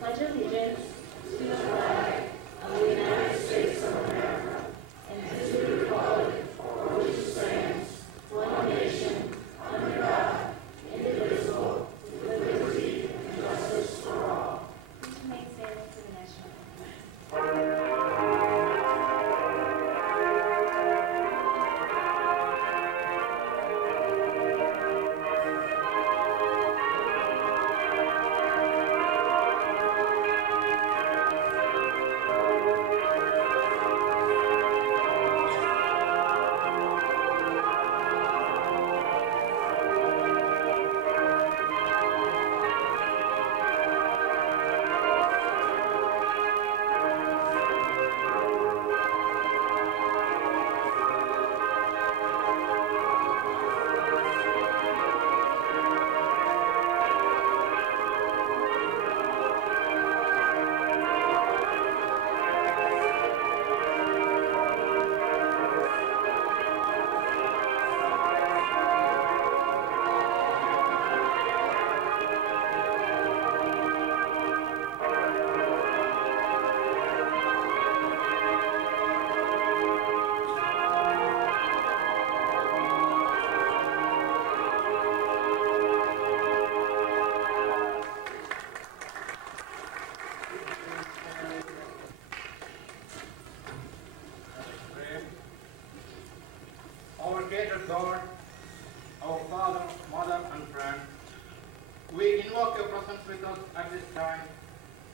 pledge allegiance to the flag of the United States of America and to the republic for which it stands, one nation, under God, indivisible, with liberty and justice for all. Please remain standing for the national anthem. Our creator God, our Father, Mother, and friend, we invoke your presence with us at this time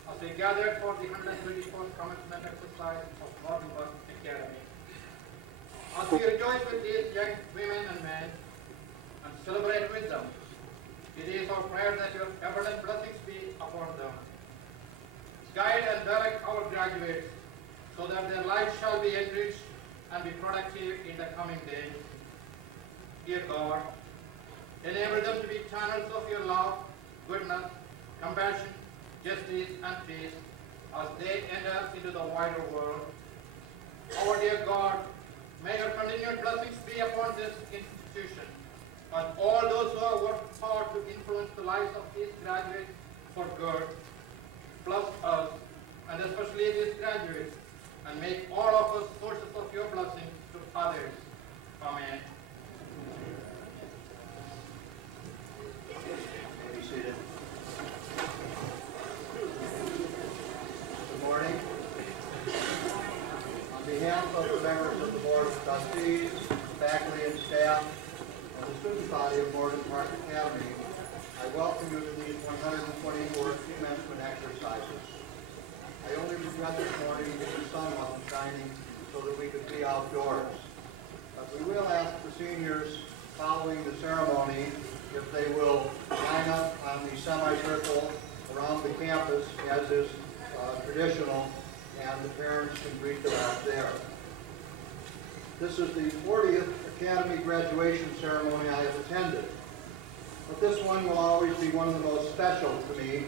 as we gather for the 124th commencement exercise of Morgenberg Academy. As we rejoice with these young women and men and celebrate with them, it is our prayer that your abundant blessings be upon them. Guide and direct our graduates so that their lives shall be enriched and be productive in the coming days. Dear God, enable them to be channels of your love, goodness, compassion, justice, and peace as they enter into the wider world. Our dear God, may your continued blessings be upon this institution and all those who have worked hard to influence the lives of these graduates for good. Bless us, and especially these graduates, and make all of us sources of your blessing to others. Amen. Be seated. Good morning. On behalf of the members of the Board of Trustees, faculty and staff, and the student body of Morgan Park Academy, I welcome you to these 124th commencement exercises. I only regret this morning that the sun wasn't shining so that we could be outdoors. But we will ask the seniors following the ceremony if they will line up on the semicircle around the campus as is traditional, and the parents can greet them out there. This is the 40th Academy graduation ceremony I have attended. But this one will always be one of the most special to me,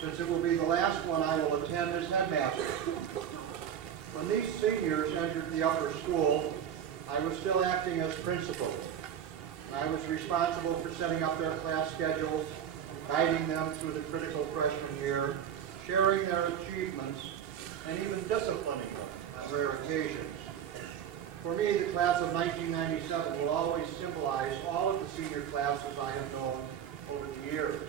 since it will be the last one I will attend as headmaster. When these seniors entered the upper school, I was still acting as principal. And I was responsible for setting up their class schedules, guiding them through the critical freshman year, sharing their achievements, and even disciplining them on rare occasions. For me, the class of 1997 will always symbolize all of the senior classes I have known over the years.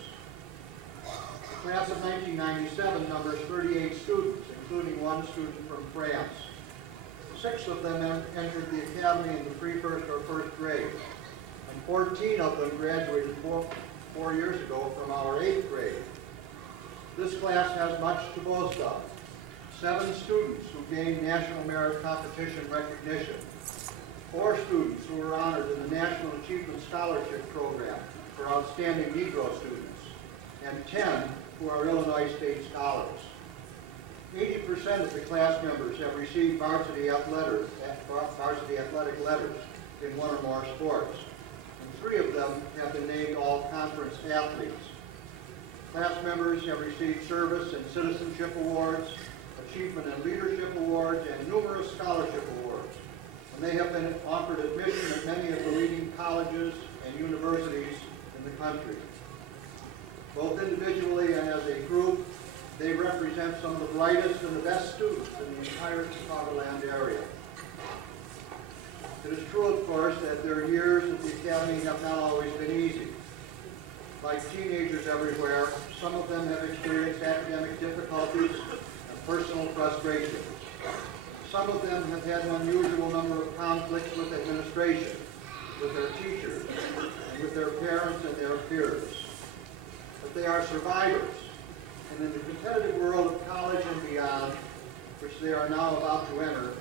The class of 1997 numbers 38 students, including one student from France. 6 of them entered the academy in the pre-first or first grade, and 14 of them graduated four years ago from our 8th grade. This class has much to boast of. 7 students who gained National Merit Competition recognition. 4 students who were honored in the National Achievement Scholarship Program for outstanding Negro students, and 10 who are Illinois State Scholars. 80% of the class members have received varsity athletic letters in one or more sports, and 3 of them have been named all-conference athletes. Class members have received service and citizenship awards, achievement and leadership awards, and numerous scholarship awards. And they have been offered admission at many of the leading colleges and universities in the country. Both individually and as a group, represent some of the brightest and the best students in the entire Chicagoland area. It is true, of course, that their years at the Academy have not always been easy. Like teenagers everywhere, some of them have experienced academic difficulties and personal frustrations. Some of them have had an unusual number of conflicts with administration, with their teachers, and with their parents and their peers. But they are survivors, and in the competitive world of college and beyond, which they are now about to enter,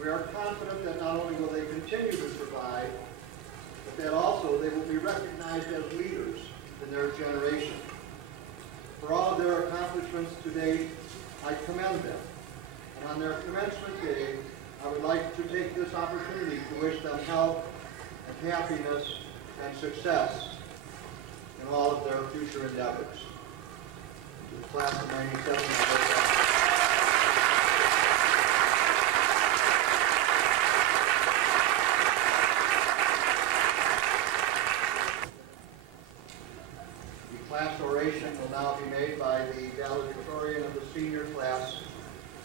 we are confident that not only will they continue to survive, but that also they will be recognized as leaders in their generation. For all of their accomplishments to date, I commend them. And on their commencement day, I would like to take this opportunity to wish them health and happiness and success in all of their future endeavors. To the class of 97, I hope class oration will now be made by the valedictorian of the senior class,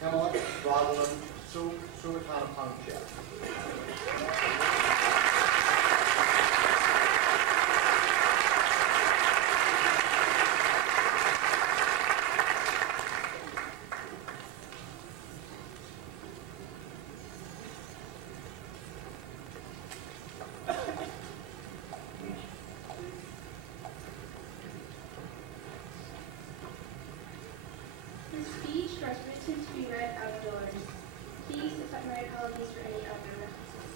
Pamela Rosalind Suatanapuncha. This speech was written to be read outdoors. Please accept my apologies for any outdoor references.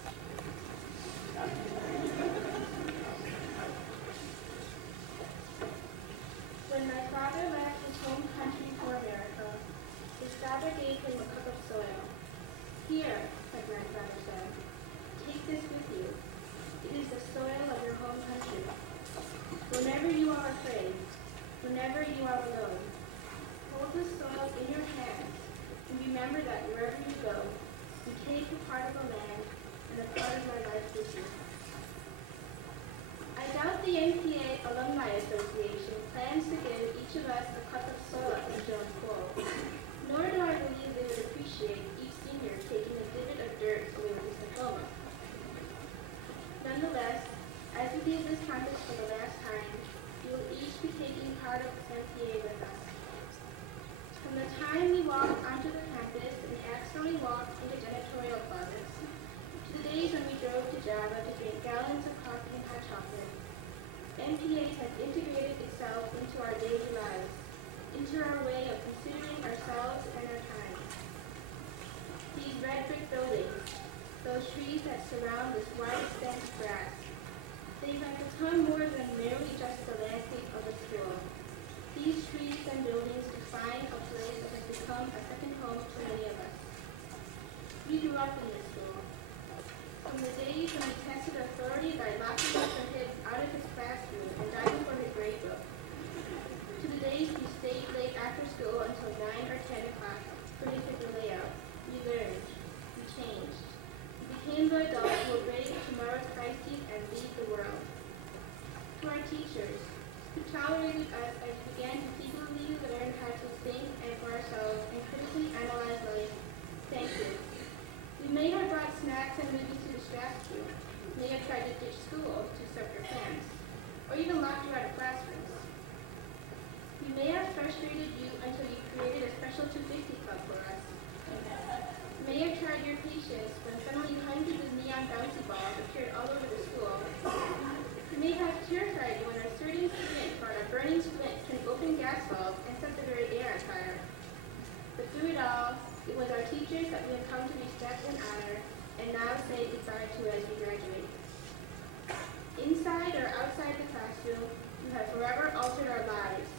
When my father left his home country for America, his father gave him a cup of soil. Here, my grandfather said, take this with you. It is the soil of your home country. Whenever you are afraid, whenever you are alone, hold the soil in your hands and remember that wherever you go, you take a part of the land and a part of my life with you. I doubt the NPA Alumni Association plans to give each of us a cup of soil in Jones Bowl, nor do I believe they would appreciate each senior taking a divot of dirt away with his diploma. Nonetheless, as we leave this campus for the last time, you will each be taking part of this NPA with us. From the time we walked onto the campus and accidentally walked into janitorial closets, to the days when we drove to Java to drink gallons of coffee and hot chocolate, NPA has integrated itself into our daily lives, into our way of considering ourselves and our time. These red brick buildings, those trees that surround this wide expanse of grass, they have become more than merely just the landscape of a school. These trees and buildings define a place that has become a second home to many of us. We grew up in this school. From the days when we tested authority by locking Mr. Hibbs out of his classroom and diving for his grade book, to the days we stayed late after school until 9 or 10 o'clock putting through the layout, we learned, we changed. We became the adults who were ready for tomorrow's crises and lead the world. To our teachers, who tolerated us as we began to eagerly learn how to think and for ourselves and critically analyze life, thank you. We may have brought snacks and movies to distract you, may have tried to ditch school to serve your plans, or even locked you out of classrooms. We may have frustrated you until you created a special 250 club for us. May have tried your patience when suddenly hundreds of neon bouncy balls appeared all over the school. We may have terrified you when a certain student brought a burning splint to an open gas valve and set the very air on fire. But through it all, it was our teachers that we have come to respect and honor, and now say goodbye to as we graduate. Inside or outside the classroom, you have forever altered our lives.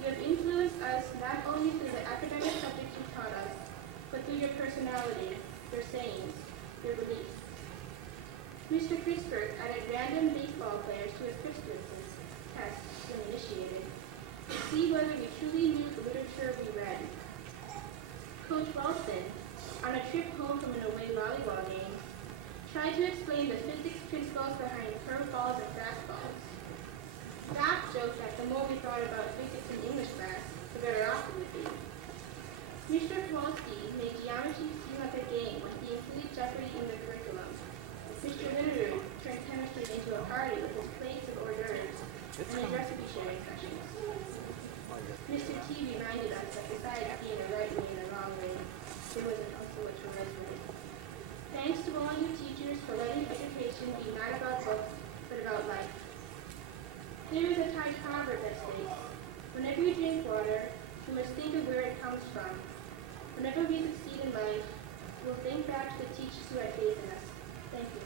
You have influenced us not only through the academic subjects you taught us, but through your personality, your sayings, your beliefs. Mr. Christberg added random baseball players to his Christmases tests when initiated, to see whether we truly knew the literature we read. Coach Ralston, on a trip home from an away volleyball game, tried to explain the physics principles behind curveballs and fastballs. Doc joked that the more we thought about physics in English class, the better off we would be. Mr. T reminded us that besides being a right way and a wrong way, there was also a correct way. Thanks to all you teachers for letting education be not about books, but about life. There is a Thai proverb that states, whenever you drink water, you must think of where it comes from. Whenever we succeed in life, we will think back to the teachers who had faith in us. Thank you.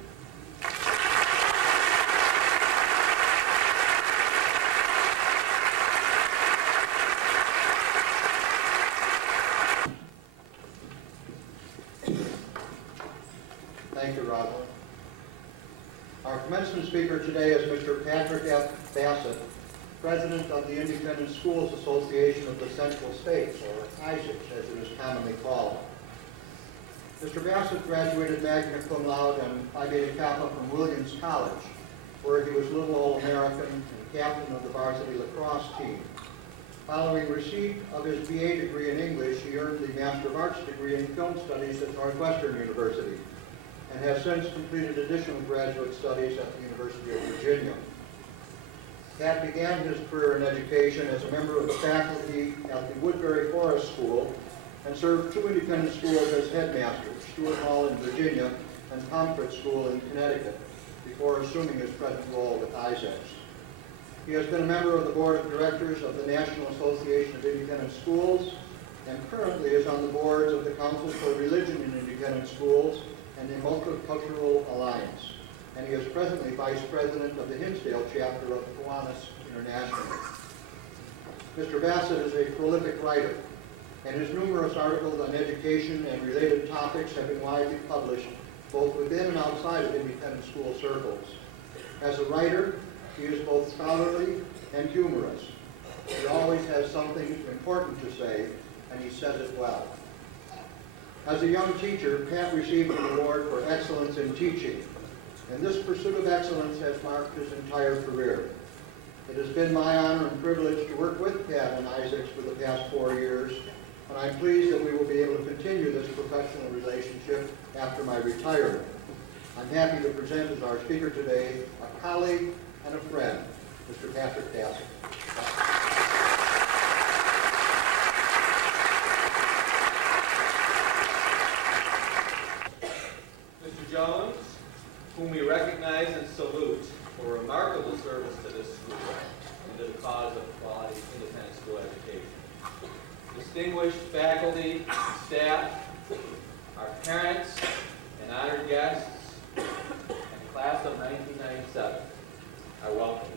Thank you, Rosalind. Our commencement speaker today is Mr. Patrick F. Bassett, President of the Independent Schools Association of the Central States, or ISACS as it is commonly called. Mr. Bassett graduated magna cum laude and Phi Beta Kappa from Williams College, where he was Little All-American and captain of the varsity lacrosse team. Following receipt of his BA degree in English, he earned the Master of Arts degree in Film Studies at Northwestern University, and has since completed additional graduate studies at the University of Virginia. Pat began his career in education as a member of the faculty at the Woodbury Forest School and served two independent schools as headmaster, Stewart Hall in Virginia and Pomfret School in Connecticut, before assuming his present role with ISACS. He has been a member of the board of directors of the National Association of Independent Schools and currently is on the boards of the Council for Religion in Independent Schools and the Multicultural Alliance, and he is presently Vice President of the Hinsdale chapter of Kiwanis International. Mr. Bassett is a prolific writer, and his numerous articles on education and related topics have been widely published both within and outside of independent school circles. As a writer, he is both scholarly and humorous. He always has something important to say, and he says it well. As a young teacher, Pat received an award for excellence in teaching, and this pursuit of excellence has marked his entire career. It has been my honor and privilege to work with Pat and ISACS for the past 4 years, and I'm pleased that we will be able to continue this professional relationship after my retirement. I'm happy to present as our speaker today a colleague and a friend, Mr. Patrick Bassett. Mr. Jones, whom we recognize and salute for remarkable service to this school and to the cause of quality independent school education. Distinguished faculty, staff, our parents, and honored guests, and class of 1997, I welcome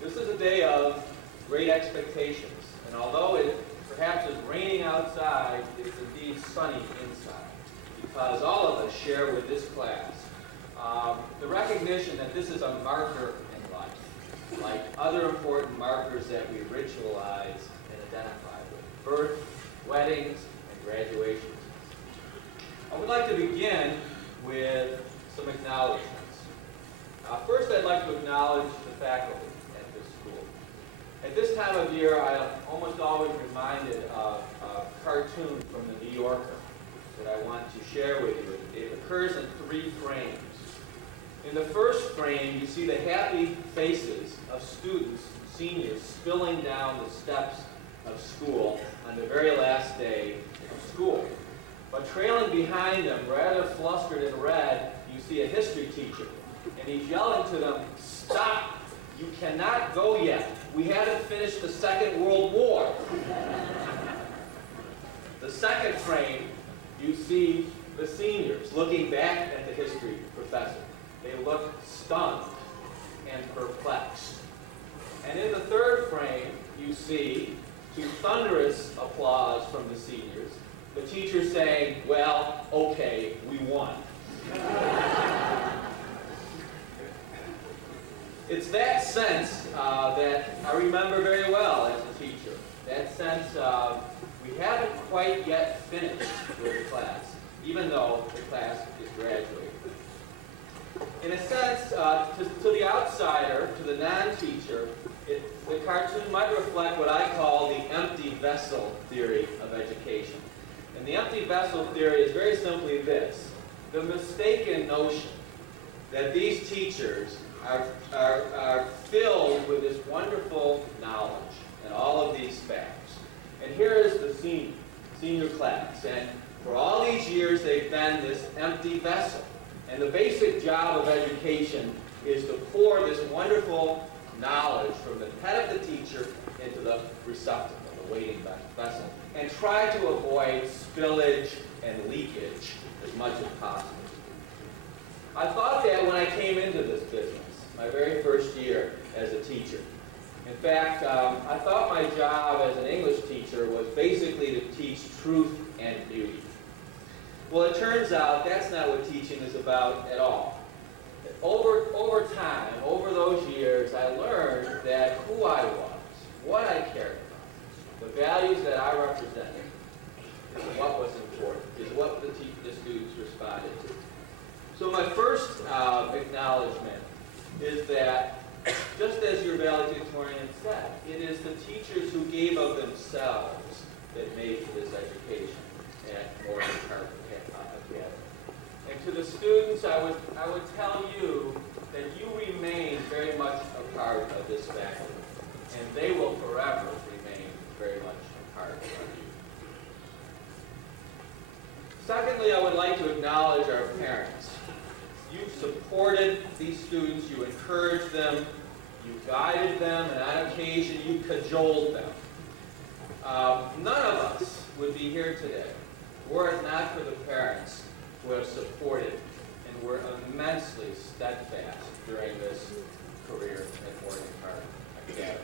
you. This is a day of great expectations, and although it perhaps is raining outside, it is indeed sunny inside, because all of us share with this class the recognition that this is a marker in life, like other important markers that we ritualize and identify with: birth, weddings, and graduations. I would like to begin with some acknowledgments. First, I'd like to acknowledge the faculty at this school. At this time of year, I am almost always reminded of a cartoon from the New Yorker that I want to share with you. It occurs in 3 frames. In the first frame, you see the happy faces of students, seniors, spilling down the steps of school on the very last day of school. But trailing behind them, rather flustered in red, you see a history teacher. And he's yelling to them, "Stop! You cannot go yet. We haven't finished the Second World War." The second frame, you see the seniors looking back at the history professor. They look stunned and perplexed. And in the third frame, you see, to thunderous applause from the seniors, the teacher saying, "Well, okay, we won." It's that sense that I remember very well as a teacher. That sense of we haven't quite yet finished with the class, even though the class is graduating. In a sense, to the outsider, to the non-teacher, the cartoon might reflect what I call the empty vessel theory of education. And the empty vessel theory is very simply this: the mistaken notion that these teachers are filled with this wonderful knowledge and all of these facts. And here is the senior class. And for all these years, they've been this empty vessel. And the basic job of education is to pour this wonderful knowledge from the head of the teacher into the receptacle, the waiting vessel, and try to avoid spillage and leakage as much as possible. I thought that when I came into this business, my very first year as a teacher. In fact, I thought my job as an English teacher was basically to teach truth and beauty. Well, it turns out that's not what teaching is about at all. Over time, over those years, I learned that who I was, what I cared about, the values that I represented, is what was important, is what the students responded to. So my first acknowledgement is that, just as your valedictorian said, it is the teachers who gave of themselves that made this education at Morgan Park Academy. And to the students, I would tell you that you remain very much a part of this faculty, and they will forever remain very much a part of you. Secondly, I would like to acknowledge our parents. You supported these students, you encouraged them, you guided them, and on occasion you cajoled them. None of us would be here today were it not for the parents who have supported and were immensely steadfast during this career at Morgan Park Academy.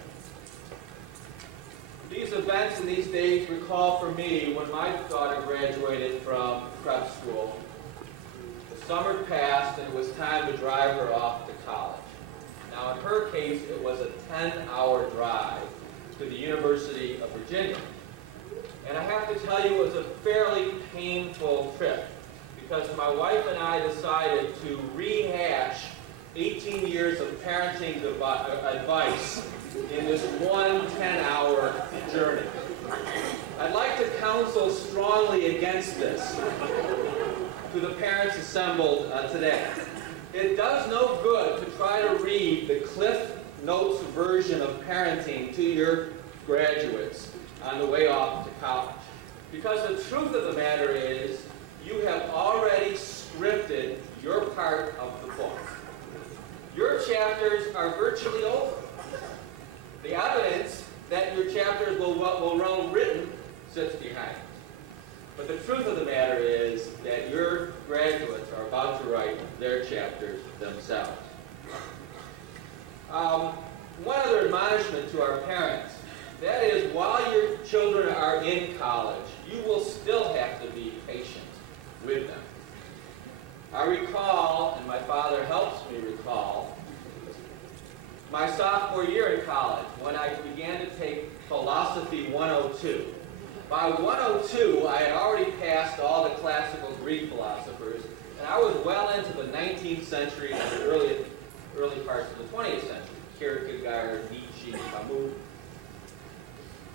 These events and these days recall for me when my daughter graduated from prep school. The summer passed and it was time to drive her off to college. Now in her case, it was a 10-hour drive to the University of Virginia. And I have to tell you, it was a fairly painful trip because my wife and I decided to rehash 18 years of parenting advice in this one 10-hour journey. I'd like to counsel strongly against this to the parents assembled today. It does no good to try to read the Cliff Notes version of parenting to your graduates on the way off to college. Because the truth of the matter is, you have already scripted your part of the book. Your chapters are virtually over. The evidence that your chapters will well written sits behind it. But the truth of the matter is that your graduates are about to write their chapters themselves. One other admonishment to our parents, that is, while your children are in college, you will still have to be patient with them. I recall, and my father helps me recall, my sophomore year in college when I began to take Philosophy 102. By 102, I had already passed all the classical Greek philosophers, and I was well into the 19th century and the early parts of the 20th century. Kierkegaard, Nietzsche, Camus.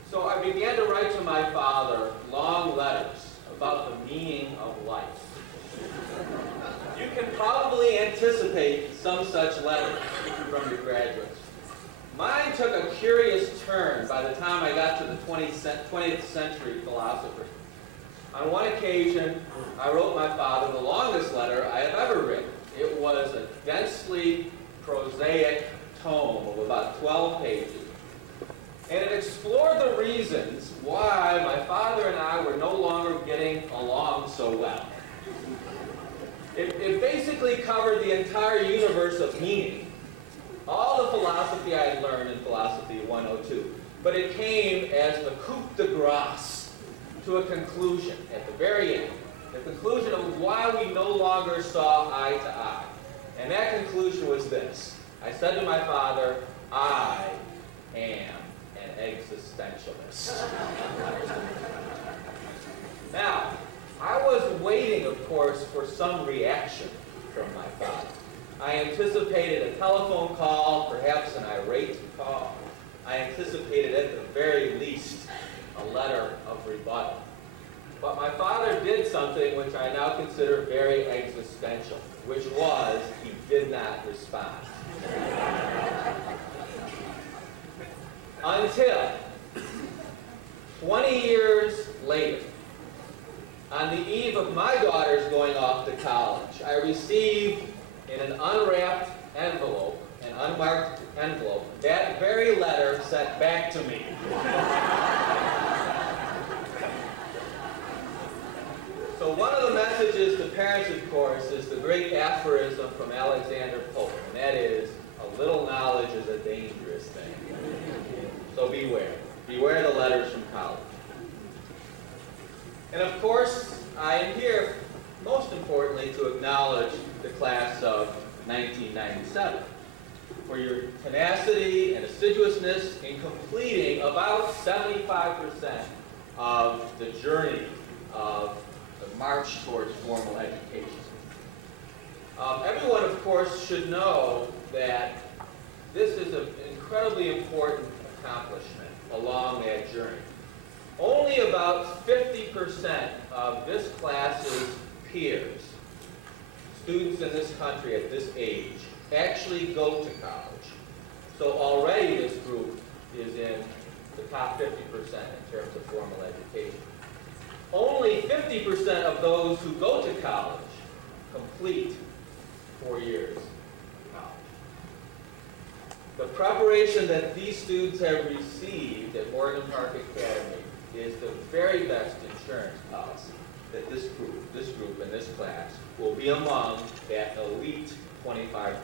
So I began to write to my father long letters about the meaning of life. You can probably anticipate some such letter from your graduates. Mine took a curious turn by the time I got to the 20th century philosophers. On one occasion, I wrote my father the longest letter I have ever written. It was a densely prosaic tome of about 12 pages. And it explored the reasons why my father and I were no longer getting along so well. It basically covered the entire universe of meaning. All the philosophy I had learned in Philosophy 102. But it came as the coup de grace to a conclusion at the very end. The conclusion of why we no longer saw eye to eye. And that conclusion was this. I said to my father, I am an existentialist. Now, I was waiting, of course, for some reaction from my father. I anticipated a telephone call, perhaps an irate call. I anticipated, at the very least, a letter of rebuttal. But my father did something which I now consider very existential, which was he did not respond. Until 20 years later, on the eve of my daughter's going off to college, I received in an unwrapped envelope, an unmarked envelope, that very letter sent back to me. So one of the messages to parents, of course, is the great aphorism from Alexander Pope, and that is, a little knowledge is a dangerous thing. So beware. Beware the letters from college. And of course, I am here, most importantly, to acknowledge the class of 1997 for your tenacity and assiduousness in completing about 75% of the journey of the march towards formal education. Everyone, of course, should know that this is an incredibly important accomplishment along that journey. Only about 50% of this class's peers, students in this country at this age, actually go to college. So already this group is in the top 50% in terms of formal education. Only 50% of those who go to college complete 4 years of college. The preparation that these students have received at Morgan Park Academy is the very best insurance policy that this group and this class will be among that elite 25%.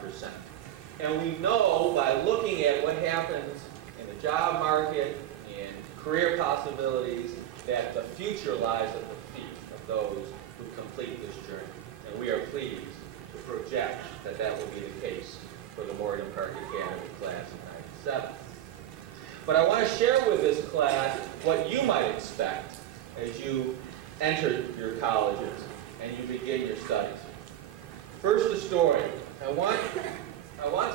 And we know by looking at what happens in the job market, in career possibilities, that the future lies at the feet of those who complete this journey. And we are pleased to project that that will be the case for the Morgan Park Academy class of 97. But I want to share with this class what you might expect as you enter your colleges and you begin your studies. First, a story. I want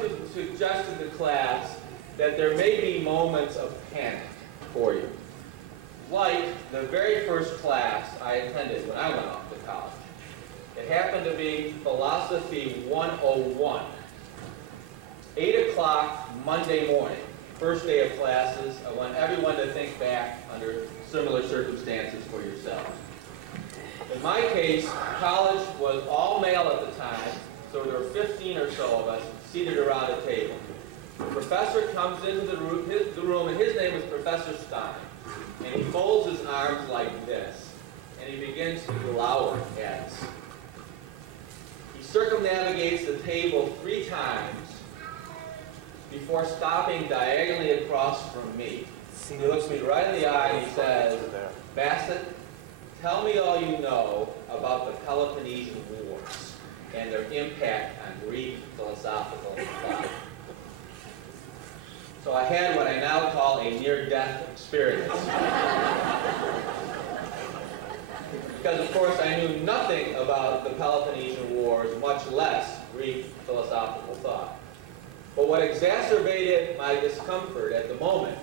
to suggest to the class that there may be moments of panic for you. Like the very first class I attended when I went off to college. It happened to be Philosophy 101. 8 o'clock Monday morning, first day of classes. I want everyone to think back under similar circumstances for yourselves. In my case, college was all male at the time, so there were 15 or so of us seated around a table. The professor comes into the room, and his name is Professor Stein. And he folds his arms like this, and he begins to glower at us. He circumnavigates the table 3 times before stopping diagonally across from me. He looks me right in the eye and he says, "Bassett, tell me all you know about the Peloponnesian Wars and their impact on Greek philosophical thought." So I had what I now call a near-death experience. Because, of course, I knew nothing about the Peloponnesian Wars, much less Greek philosophical thought. But what exacerbated my discomfort at the moment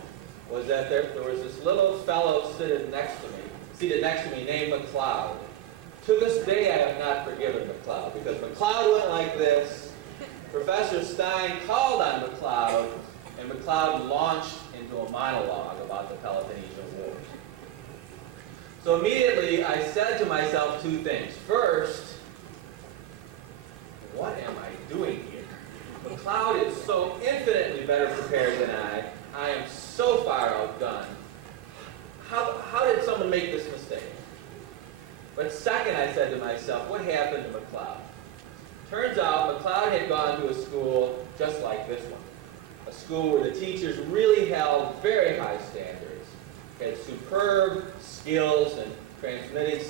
was that there was this little fellow seated next to me named McLeod. To this day, I have not forgiven McLeod, because McLeod went like this. Professor Stein called on McLeod, and McLeod launched into a monologue about the Peloponnesian Wars. So immediately, I said to myself 2 things. First, what am I doing here? McLeod is so infinitely better prepared than I am so far outdone. How did someone make this mistake? But second, I said to myself, what happened to McLeod? Turns out McLeod had gone to a school just like this one. A school where the teachers really held very high standards, had superb skills in transmitting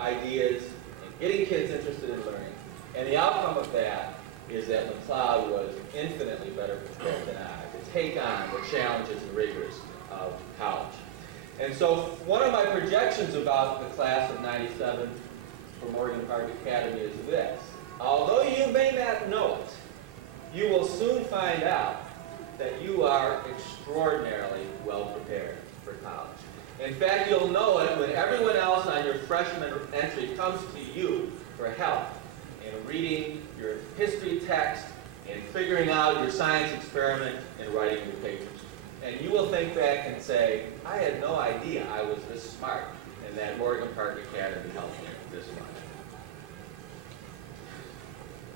ideas and getting kids interested in learning. And the outcome of that is that McLeod was infinitely better prepared than I to take on the challenges and rigors of college. And so one of my projections about the class of 97 for Morgan Park Academy is this. Although you may not know it, you will soon find out that you are extraordinarily well prepared for college. In fact, you'll know it when everyone else on your freshman entry comes to you for help in reading your history text, in figuring out your science experiment and writing your papers. And you will think back and say, I had no idea I was this smart, and that Morgan Park Academy helped me this much.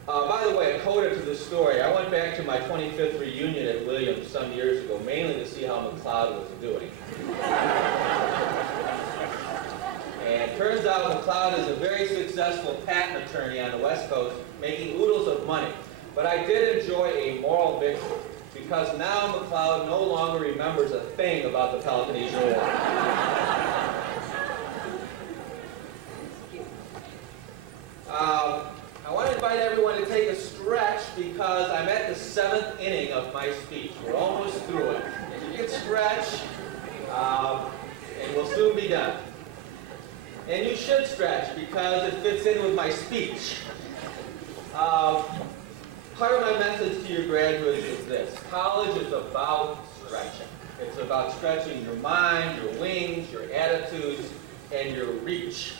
By the way, a coda to this story. I went back to my 25th reunion at Williams some years ago, mainly to see how McLeod was doing. And it turns out McLeod is a very successful patent attorney on the West Coast, making oodles of money. But I did enjoy a moral victory, because now McLeod no longer remembers a thing about the Peloponnesian War. I want to invite everyone to take a stretch because I'm at the 7th inning of my speech. We're almost through it. If you can stretch, and we'll soon be done. And you should stretch because it fits in with my speech. Part of my message to your graduates is this. College is about stretching. It's about stretching your mind, your wings, your attitudes, and your reach.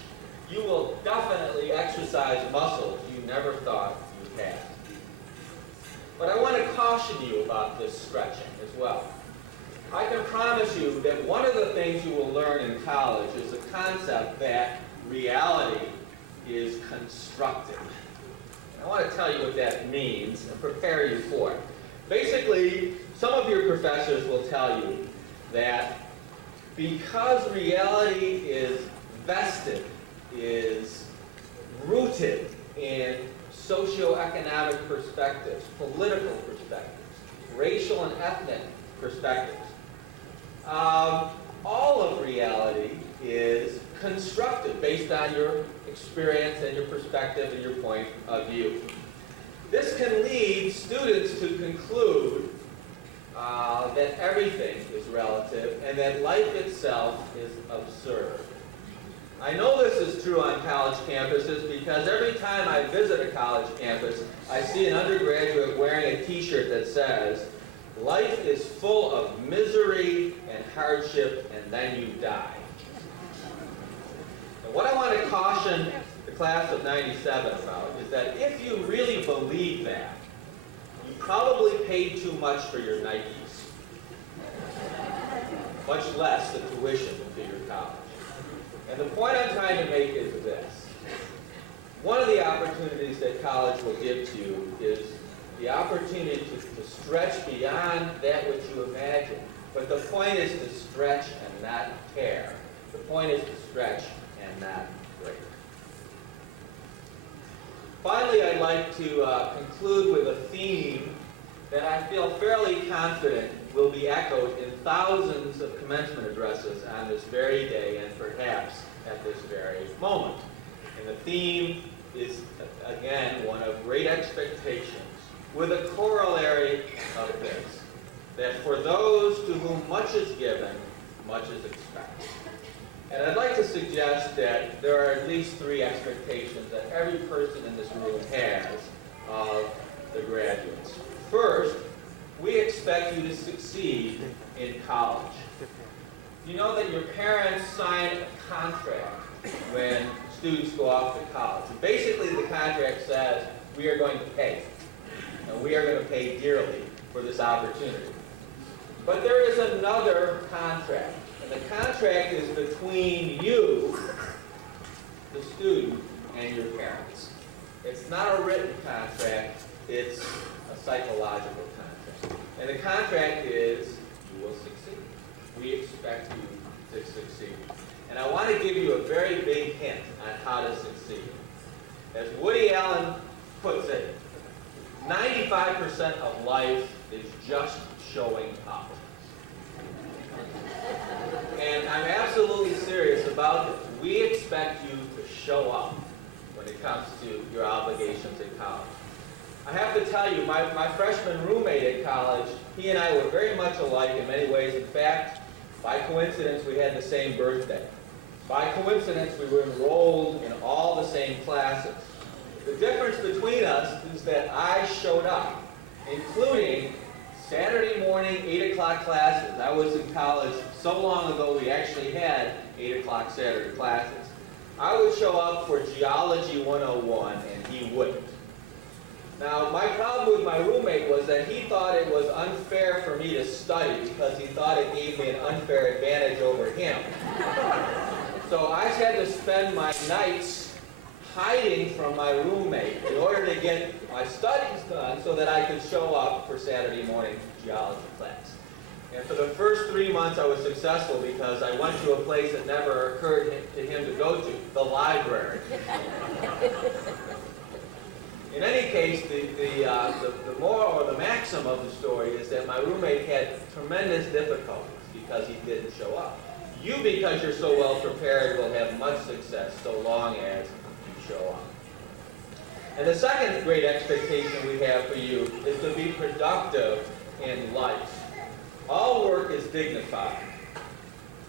You will definitely exercise muscles you never thought you had. But I want to caution you about this stretching as well. I can promise you that one of the things you will learn in college is the concept that reality is constructed. I want to tell you what that means and prepare you for it. Basically, some of your professors will tell you that because reality is vested, is rooted in socioeconomic perspectives, political perspectives, racial and ethnic perspectives, all of reality is constructed based on your experience and your perspective and your point of view. This can lead students to conclude that everything is relative and that life itself is absurd. I know this is true on college campuses because every time I visit a college campus, I see an undergraduate wearing a t-shirt that says, "Life is full of misery and hardship, and then you die." And what I want to caution the class of 97 about is that if you really believe that, you probably paid too much for your Nikes, much less the tuition to your college. And the point I'm trying to make is this. One of the opportunities that college will give to you is the opportunity to stretch beyond that which you imagine. But the point is to stretch and not tear. The point is to stretch and not break. Finally, I'd like to conclude with a theme that I feel fairly confident will be echoed in thousands of commencement addresses on this very day and perhaps at this very moment. And the theme is, again, one of great expectations with a corollary of this, that for those to whom much is given, much is expected. And I'd like to suggest that there are at least 3 expectations that every person in this room has of the graduates. First, we expect you to succeed in college. You know that your parents sign a contract when students go off to college. And basically, the contract says, we are going to pay. And we are going to pay dearly for this opportunity. But there is another contract. And the contract is between you, the student, and your parents. It's not a written contract. It's a psychological contract. And the contract is, you will succeed. We expect you to succeed. And I want to give you a very big hint on how to succeed. As Woody Allen puts it, 95% of life is just showing up. And I'm absolutely serious about this. We expect you to show up when it comes to your obligations in college. I have to tell you, my freshman roommate at college, he and I were very much alike in many ways. In fact, by coincidence, we had the same birthday. By coincidence, we were enrolled in all the same classes. The difference between us is that I showed up, including Saturday morning, 8 o'clock classes. I was in college so long ago we actually had 8 o'clock Saturday classes. I would show up for Geology 101 and he wouldn't. Now, my problem with my roommate was that he thought it was unfair for me to study because he thought it gave me an unfair advantage over him. So I had to spend my nights hiding from my roommate in order to get my studies done so that I could show up for Saturday morning geology class. And for the first 3 months I was successful because I went to a place that never occurred to him to go to, the library. In any case, the moral or the maxim of the story is that my roommate had tremendous difficulties because he didn't show up. You, because you're so well prepared, will have much success so long as you show up. And the second great expectation we have for you is to be productive in life. All work is dignified.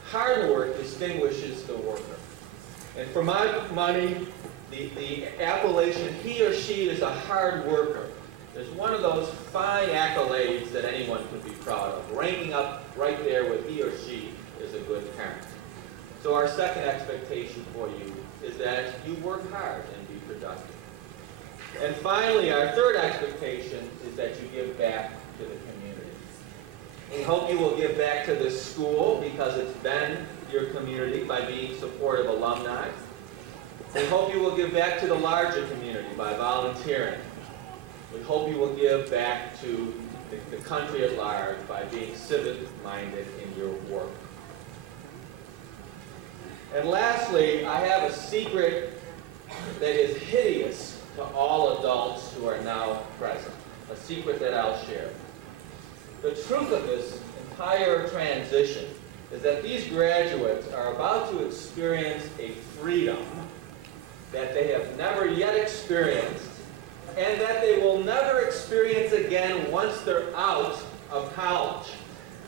Hard work distinguishes the worker. And for my money, the appellation, he or she is a hard worker, is one of those fine accolades that anyone could be proud of. Ranking up right there with he or she is a good parent. So our second expectation for you is that you work hard and be productive. And finally, our third expectation is that you give back to the community. We hope you will give back to this school because it's been your community by being supportive alumni. We hope you will give back to the larger community by volunteering. We hope you will give back to the country at large by being civic-minded in your work. And lastly, I have a secret that is hideous to all adults who are now present, a secret that I'll share. The truth of this entire transition is that these graduates are about to experience a freedom that they have never yet experienced and that they will never experience again once they're out of college.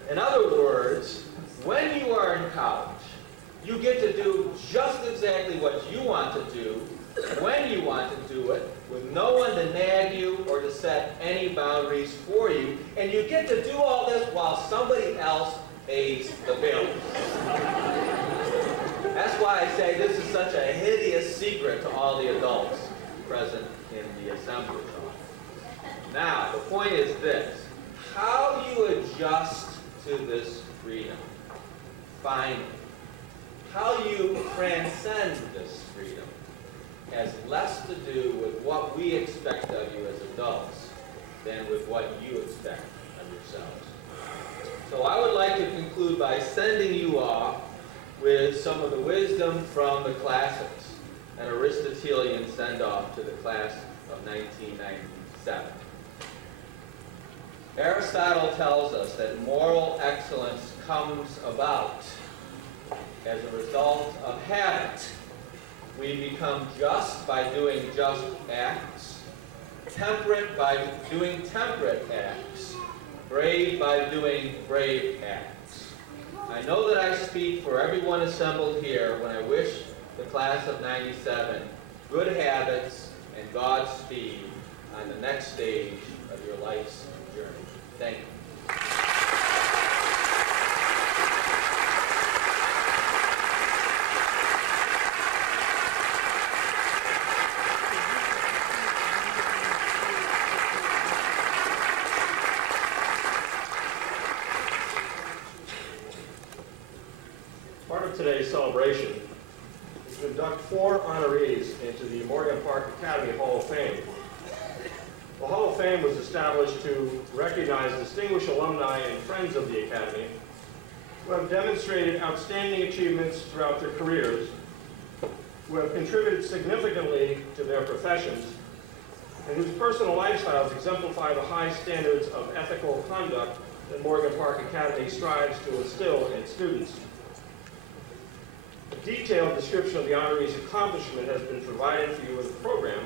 In other words, when you are in college, you get to do just exactly what you want to do, when you want to do it, with no one to nag you or to set any boundaries for you, and you get to do all this while somebody else pays the bill. That's why I say this is such a hideous secret to all the adults present in the assembly hall. Now, the point is this. How do you adjust to this freedom? Finally, how you transcend this freedom has less to do with what we expect of you as adults than with what you expect of yourselves. So I would like to conclude by sending you off with some of the wisdom from the classics, an Aristotelian send-off to the class of 1997. Aristotle tells us that moral excellence comes about as a result of habit. We become just by doing just acts, temperate by doing temperate acts, brave by doing brave acts. I know that I speak for everyone assembled here when I wish the class of 97 good habits and Godspeed on the next stage of your life's journey. Thank you. Part of today's celebration is to induct 4 honorees into the Morgan Park Academy Hall of Fame. The Hall of Fame was established to recognize distinguished alumni and friends of the Academy who have demonstrated outstanding achievements throughout their careers, who have contributed significantly to their professions, and whose personal lifestyles exemplify the high standards of ethical conduct that Morgan Park Academy strives to instill in its students. A detailed description of the honorees' accomplishment has been provided for you in the program.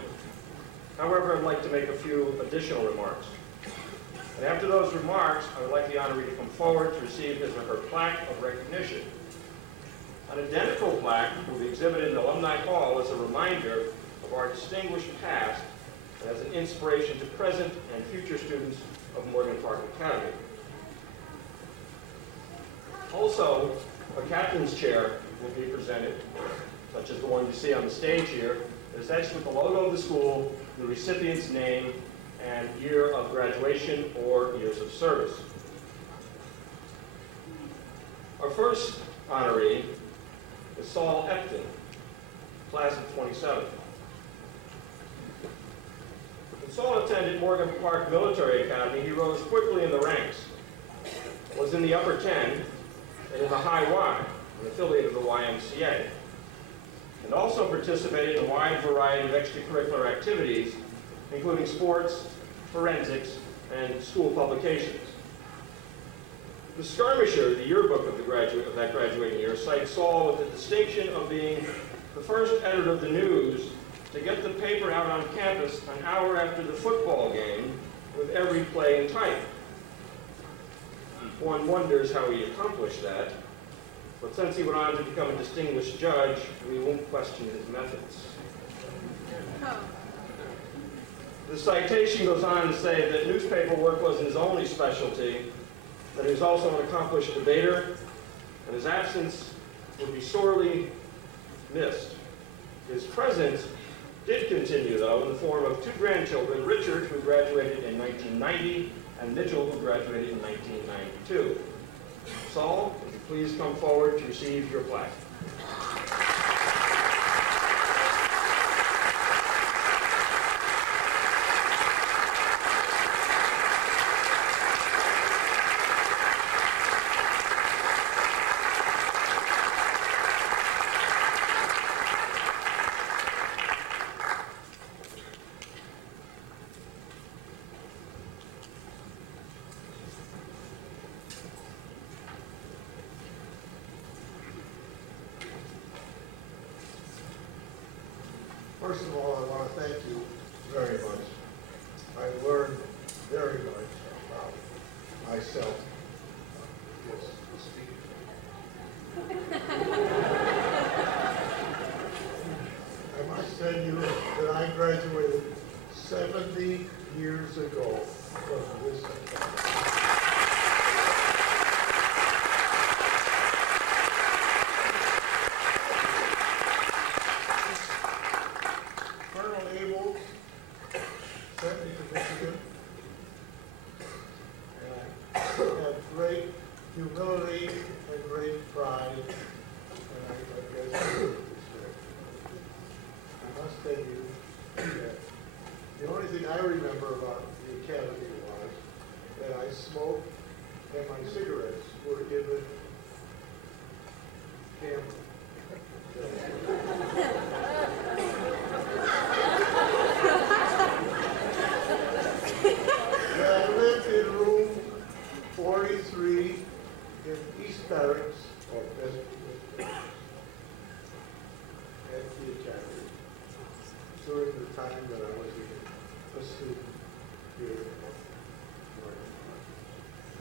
However, I'd like to make a few additional remarks. And after those remarks, I would like the honoree to come forward to receive his or her plaque of recognition. An identical plaque will be exhibited in the Alumni Hall as a reminder of our distinguished past and as an inspiration to present and future students of Morgan Park Academy. Also, a captain's chair will be presented, such as the one you see on the stage here. It's etched with the logo of the school, the recipient's name, and year of graduation or years of service. Our first honoree is Saul Epton, class of 27. When Saul attended Morgan Park Military Academy, he rose quickly in the ranks, was in the upper 10 and in the high Y, an affiliate of the YMCA, and also participated in a wide variety of extracurricular activities, including sports, forensics, and school publications. The Skirmisher, the yearbook of that graduating year, cites Saul with the distinction of being the first editor of the news to get the paper out on campus an hour after the football game with every play in type. One wonders how he accomplished that, but since he went on to become a distinguished judge, we won't question his methods. The citation goes on to say that newspaper work wasn't his only specialty, that he was also an accomplished debater, and his absence would be sorely missed. His presence did continue, though, in the form of two grandchildren, Richard, who graduated in 1990, and Mitchell, who graduated in 1992. Saul, would you please come forward to receive your plaque? First of all, I want to thank you very much. I learned very much about myself. Yes, speak. I must tell you that I graduated 70 years ago from this academy. Sent me to Michigan, and I have great humility and great pride, and I guess I must tell you that the only thing I remember about the academy was that I smoked and my cigarettes were given camera. I lived in room 43 in East Barracks, or at the academy, during the time that I was a student here in Morgan Park.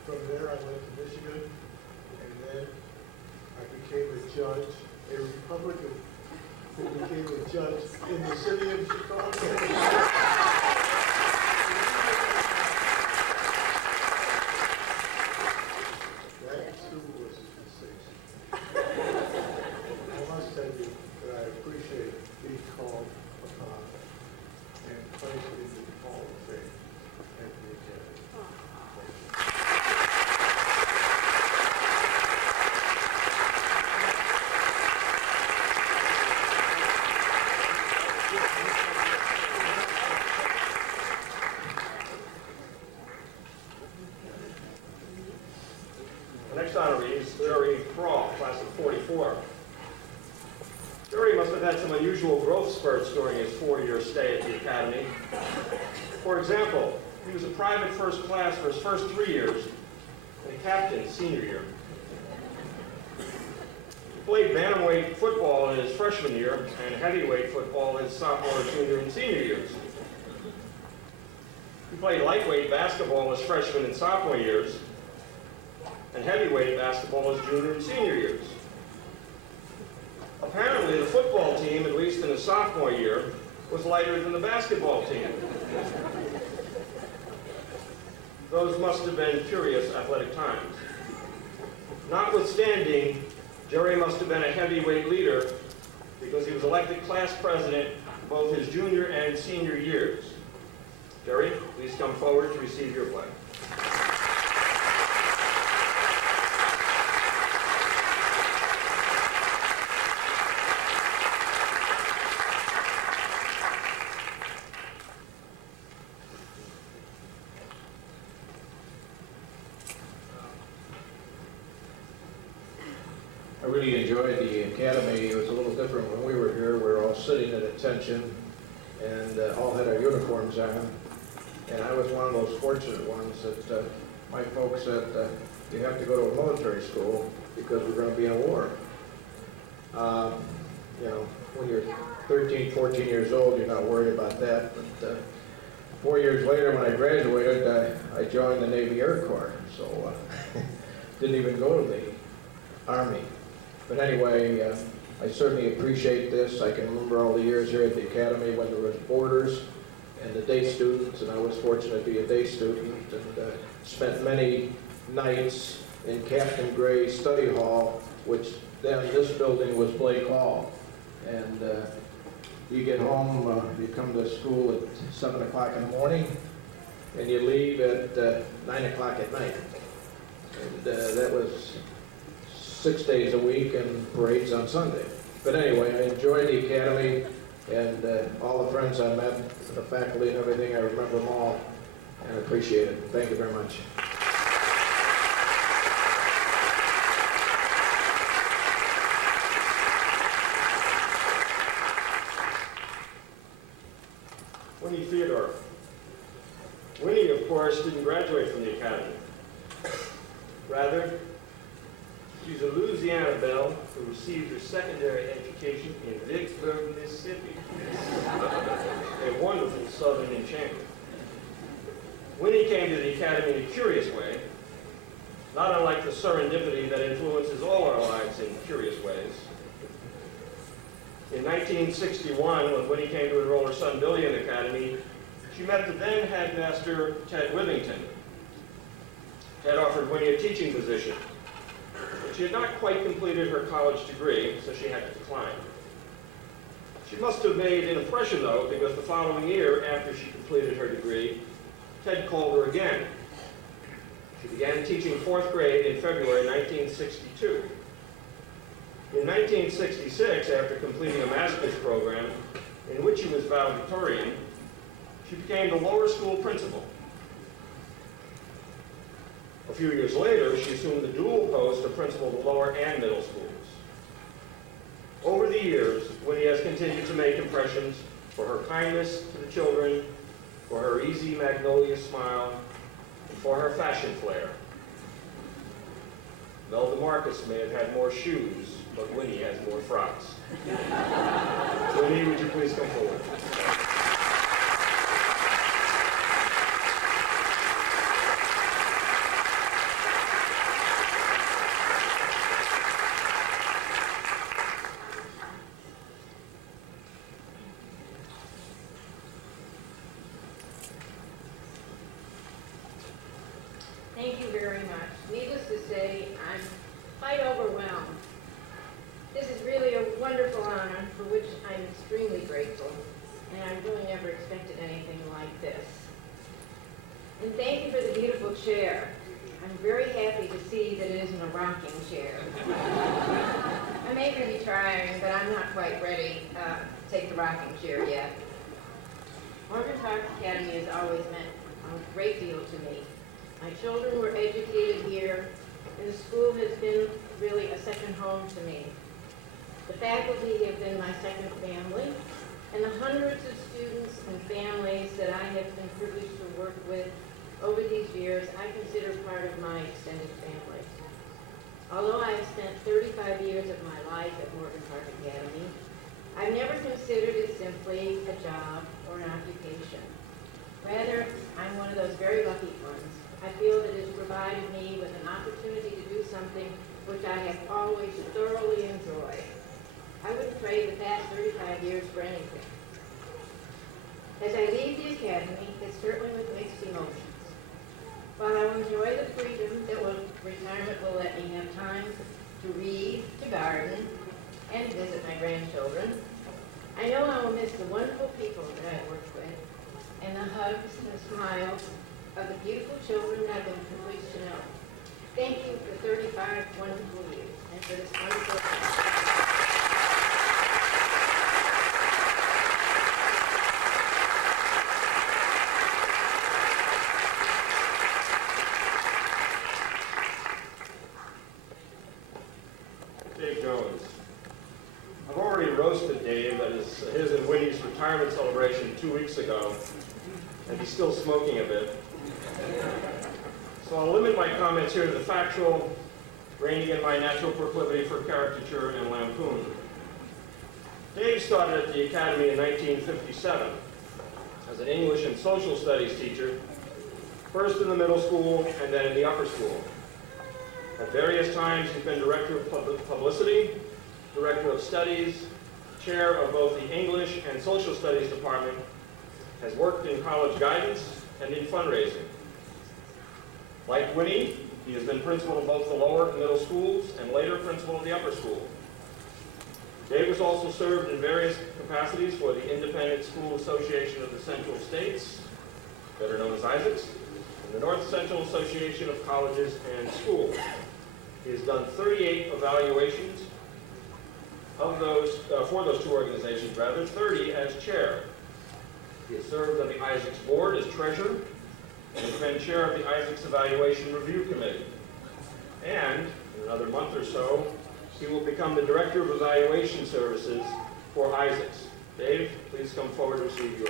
From there, I went to Michigan, and then I became a judge, a Republican who became a judge in the city of Chicago. I must tell you that I appreciate being called upon and placed in the Hall of Fame at the Academy. The next honoree is Jerry Craw, class of 44. Jerry must have had some unusual growth spurts during his 4-year stay at the academy. For example, he was a private first class for his first 3 years and a captain senior year. He played bantamweight football in his freshman year and heavyweight football in his sophomore, junior, and senior years. He played lightweight basketball his freshman and sophomore years and heavyweight basketball his junior and senior years. Apparently, the football team, at least in his sophomore year, was lighter than the basketball team. Those must have been curious athletic times. Notwithstanding, Jerry must have been a heavyweight leader because he was elected class president both his junior and senior years. Jerry, please come forward to receive your flag. I really enjoyed the academy. It was a little different when we were here. We were all sitting at attention and all had our uniforms on. And I was one of those fortunate ones that my folks said, you have to go to a military school because we're going to be in war. You know, when you're 13, 14 years old, you're not worried about that. But 4 years later, when I graduated, I joined the Navy Air Corps. So didn't even go to the Army. But anyway, I certainly appreciate this. I can remember all the years here at the Academy when there was boarders and the day students, and I was fortunate to be a day student and spent many nights in Captain Gray Study Hall, which then this building was Blake Hall. And you get home, you come to school at 7 o'clock in the morning, and you leave at 9 o'clock at night. And that was 6 days a week and parades on Sunday. But anyway, I enjoyed the academy and all the friends I met, the faculty and everything. I remember them all and appreciate it. Thank you very much. Winnie Theodore. Winnie, of course, didn't graduate from the academy. Rather, she's a Louisiana belle who received her secondary education in Vicksburg, Mississippi. A wonderful southern enchantment. Winnie came to the academy in a curious way, not unlike the serendipity that influences all our lives in curious ways. In 1961, when Winnie came to enroll her son Billy in the academy, she met the then headmaster, Ted Withington. Ted offered Winnie a teaching position, but she had not quite completed her college degree, so she had to decline. She must have made an impression, though, because the following year, after she completed her degree, Ted called her again. She began teaching 4th grade in February 1962. In 1966, after completing a master's program in which she was valedictorian, she became the lower school principal. A few years later, she assumed the dual post of principal of the lower and middle schools. Over the years, Winnie has continued to make impressions for her kindness to the children, for her easy magnolia smile, and for her fashion flair. Melvin Marcus may have had more shoes, but Winnie has more frocks. Winnie, would you please come forward? Thank you very much. Needless to say, I'm quite overwhelmed. This is really a wonderful honor for which I'm extremely grateful, and I really never expected anything like this. And thank you for the beautiful chair. I'm very happy to see that it isn't a rocking chair. I may be trying, but I'm not quite ready to take the rocking chair yet. Morgan Park Academy has always meant a great deal to me. My children were educated here, and the school has been really a second home to me. The faculty have been my second family, and the hundreds of students and families that I have been privileged to work with over these years, I consider part of my extended family. Although I have spent 35 years of my life at Morgan Park Academy, I've never considered it simply a job or an occupation. Rather, I'm one of those very lucky ones. I feel that it has provided me with an opportunity to do something which I have always thoroughly enjoyed. I wouldn't trade the past 35 years for anything. As I leave the academy, it's certainly with mixed emotions. While I will enjoy the freedom that retirement will let me have time to read, to garden, and visit my grandchildren, I know I will miss the wonderful people that I've worked with. and the hugs and smiles of the beautiful children I've been privileged to know. Thank you for 35 wonderful years and for this wonderful time. Dave Jones. I've already roasted Dave at his and Winnie's retirement celebration 2 weeks ago, and he's still smoking a bit. So I'll limit my comments here to the factual, reining in my natural proclivity for caricature and lampoon. Dave started at the Academy in 1957 as an English and social studies teacher, first in the middle school and then in the upper school. At various times, he's been director of publicity, director of studies, chair of both the English and social studies department, has worked in college guidance and in fundraising. Like Winnie, he has been principal of both the lower and middle schools and later principal of the upper school. Dave has also served in various capacities for the Independent School Association of the Central States, better known as Isaacs, and the North Central Association of Colleges and Schools. He has done 38 evaluations of those, for those two organizations, 30 as chair. He has served on the Isaacs board as treasurer and has been chair of the Isaacs Evaluation Review Committee. And in another month or so, he will become the director of evaluation services for Isaacs. Dave, please come forward to receive your.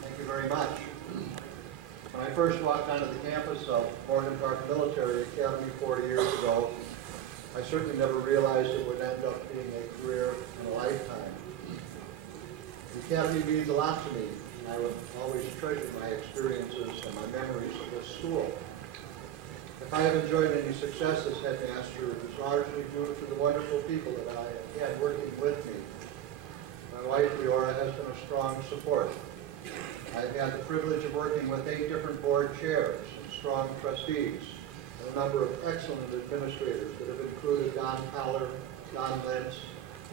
Thank you very much. When I first walked onto the campus of Morgan Park Military Academy 40 years ago, I certainly never realized it would end up being a career and a lifetime. The Academy means a lot to me, and I will always treasure my experiences and my memories of this school. If I have enjoyed any success as headmaster, it is largely due to the wonderful people that I have had working with me. My wife, Leora, has been a strong support. I've had the privilege of working with 8 different board chairs and strong trustees, and a number of excellent administrators that have included Don Fowler, Don Lentz,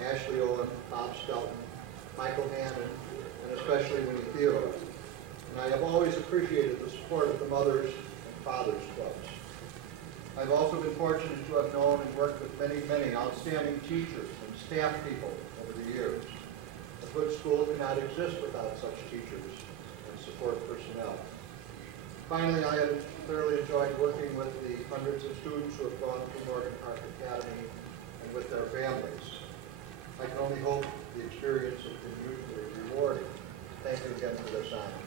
Ashley Owen, Bob Stelton, Michael Hannon, and especially Winnie Theodore. And I have always appreciated the support of the Mothers and Fathers Clubs. I've also been fortunate to have known and worked with many, many outstanding teachers and staff people over the years. A good school cannot exist without such teachers and support personnel. Finally, I have thoroughly enjoyed working with the hundreds of students who have gone through Morgan Park Academy and with their families. I can only hope the experience has been mutually rewarding. Thank you again for this honor.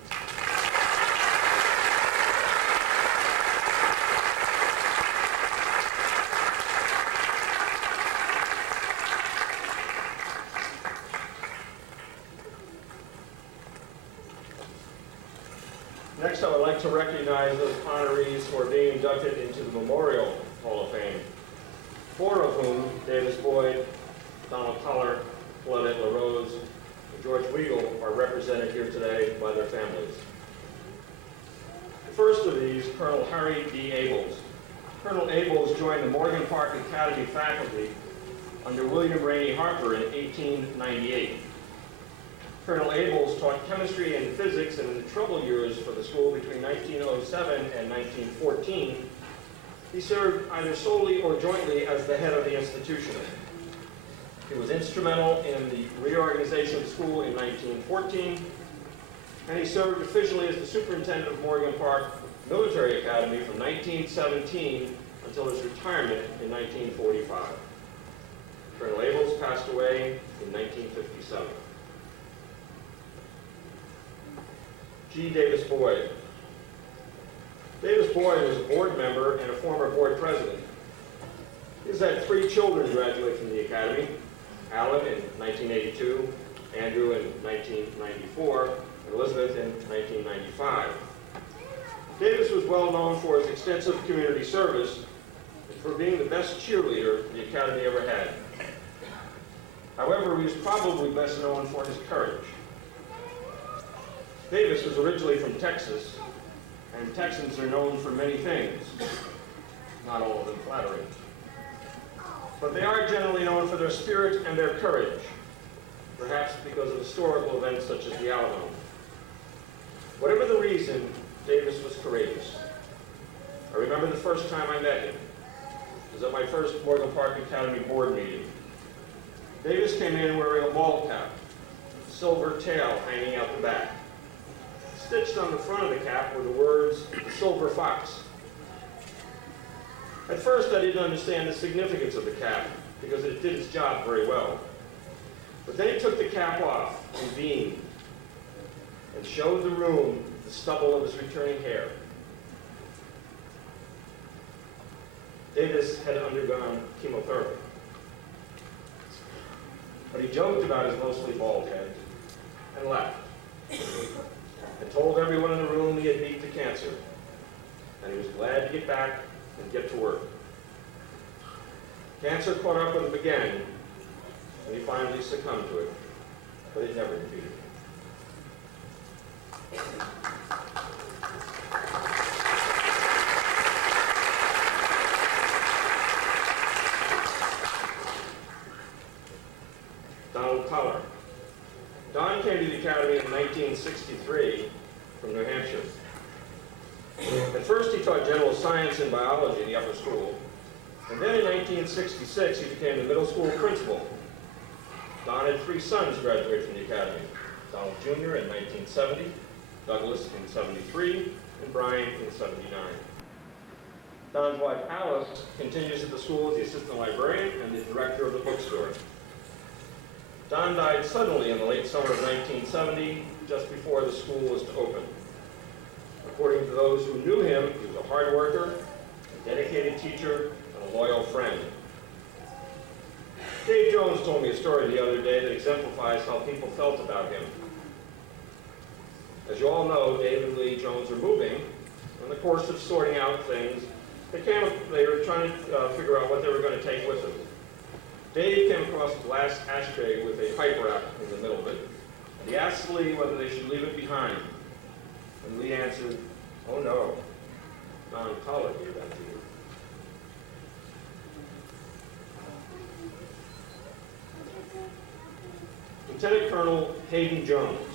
Next, I would like to recognize those honorees who are being inducted into the Memorial Hall of Fame, 4 of whom, Davis Boyd, Donald Collar, Claudette LaRose, and George Weigel, are represented here today by their families. The first of these, Colonel Harry D. Abels. Colonel Abels joined the Morgan Park Academy faculty under William Rainey Harper in 1898. Colonel Abels taught chemistry and physics in the trouble years for the school between 1907 and 1914. He served either solely or jointly as the head of the institution. He was instrumental in the reorganization of the school in 1914, and he served officially as the superintendent of Morgan Park Military Academy from 1917 until his retirement in 1945. Colonel Abels passed away in 1957. G. Davis Boyd. Davis Boyd was a board member and a former board president. He's had 3 children graduate from the Academy, Alan in 1982, Andrew in 1994, and Elizabeth in 1995. Davis was well known for his extensive community service and for being the best cheerleader the Academy ever had. However, he was probably best known for his courage. Davis was originally from Texas, and Texans are known for many things, not all of them flattering. But they are generally known for their spirit and their courage, perhaps because of historical events such as the Alamo. Whatever the reason, Davis was courageous. I remember the first time I met him. It was at my first Morgan Park Academy board meeting. Davis came in wearing a ball cap, silver tail hanging out the back. Stitched on the front of the cap were the words, "The Silver Fox." At first, I didn't understand the significance of the cap because it did its job very well. But then he took the cap off and beamed and showed the room the stubble of his returning hair. Davis had undergone chemotherapy. But he joked about his mostly bald head and laughed and told everyone in the room he had beat the cancer and he was glad to get back and get to work. Cancer caught up with him again and he finally succumbed to it, but it never defeated him. Don came to the Academy in 1963 from New Hampshire. At first he taught general science and biology in the upper school, and then in 1966 he became the middle school principal. Don had 3 sons graduate from the Academy, Donald Jr. in 1970, Douglas in 73, and Brian in 79. Don's wife Alice continues at the school as the assistant librarian and the director of the bookstore. Don died suddenly in the late summer of 1970, just before the school was to open. According to those who knew him, he was a hard worker, a dedicated teacher, and a loyal friend. Dave Jones told me a story the other day that exemplifies how people felt about him. As you all know, Dave and Lee Jones are moving. In the course of sorting out things, they were trying to figure out what they were going to take with them. Dave came across a glass ashtray with a pipe wrap in the middle of it, and he asked Lee whether they should leave it behind. And Lee answered, "Oh no, Don Pollard gave that to you." Lieutenant Colonel Hayden Jones.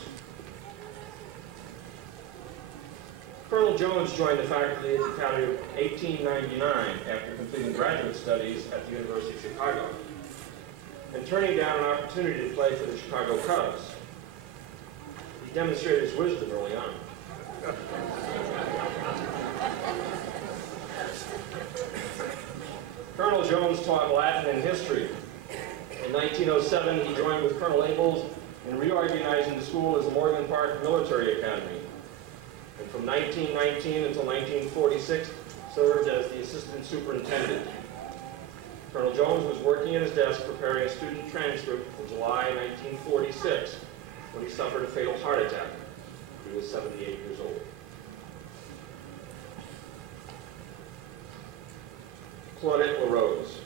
Colonel Jones joined the faculty at the Academy in 1899 after completing graduate studies at the University of Chicago and turning down an opportunity to play for the Chicago Cubs. He demonstrated his wisdom early on. Colonel Jones taught Latin and history. In 1907, he joined with Colonel Abels in reorganizing the school as the Morgan Park Military Academy. And from 1919 until 1946, served as the assistant superintendent. Colonel Jones was working at his desk preparing a student transcript in July 1946 when he suffered a fatal heart attack. He was 78 years old. Claudette LaRose.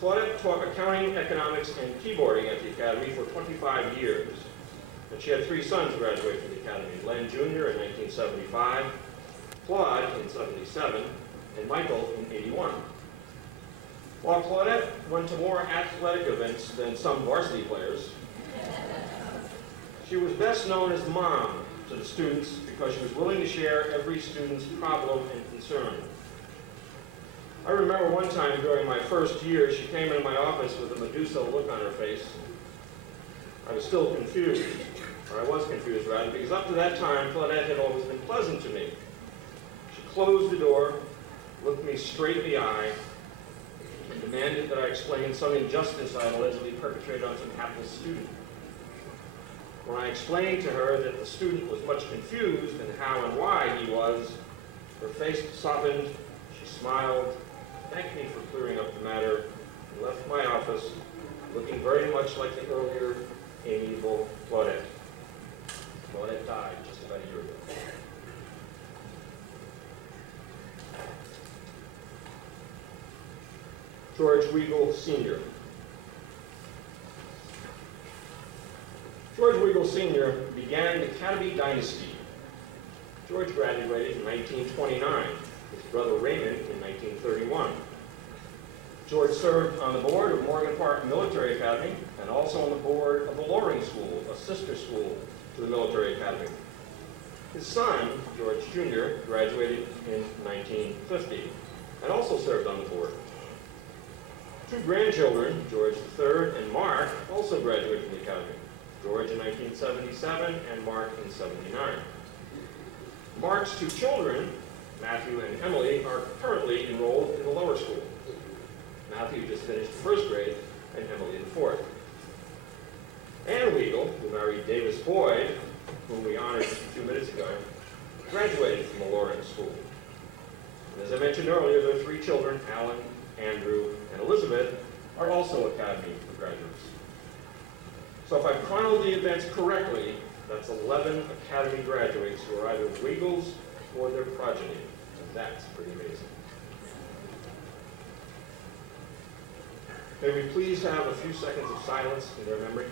Claudette taught accounting, economics, and keyboarding at the Academy for 25 years. And she had 3 sons graduate from the Academy, Len Jr. in 1975, Claude in 77, and Michael in 81. While Claudette went to more athletic events than some varsity players, she was best known as mom to the students because she was willing to share every student's problem and concern. I remember one time during my first year, she came into my office with a Medusa look on her face. I was still confused, or I was confused rather, because up to that time, Claudette had always been pleasant to me. She closed the door, looked me straight in the eye, and demanded that I explain some injustice I had allegedly perpetrated on some hapless student. When I explained to her that the student was much confused and how and why he was, her face softened, she smiled, thanked me for clearing up the matter, and left my office looking very much like the earlier amiable Claudette. Claudette died just about a year ago. George Weigel, Sr. Sr. began the Academy dynasty. George graduated in 1929, his brother Raymond in 1931. George served on the board of Morgan Park Military Academy and also on the board of the Loring School, a sister school to the Military Academy. His son, George Jr., graduated in 1950 and also served on the board. Two grandchildren, George III and Mark, also graduated from the Academy. George in 1977 and Mark in 79. Mark's two children, Matthew and Emily, are currently enrolled in the lower school. Matthew just finished the first grade and Emily in the fourth. Ann Weigel, who married Davis Boyd, whom we honored just a few minutes ago, graduated from the Loring School. And as I mentioned earlier, their three children, Alan, Andrew, and Elizabeth, are also Academy graduates. So if I've chronicled the events correctly, that's 11 Academy graduates who are either Weigels or their progeny. And that's pretty amazing. May we please have a few seconds of silence in their memory?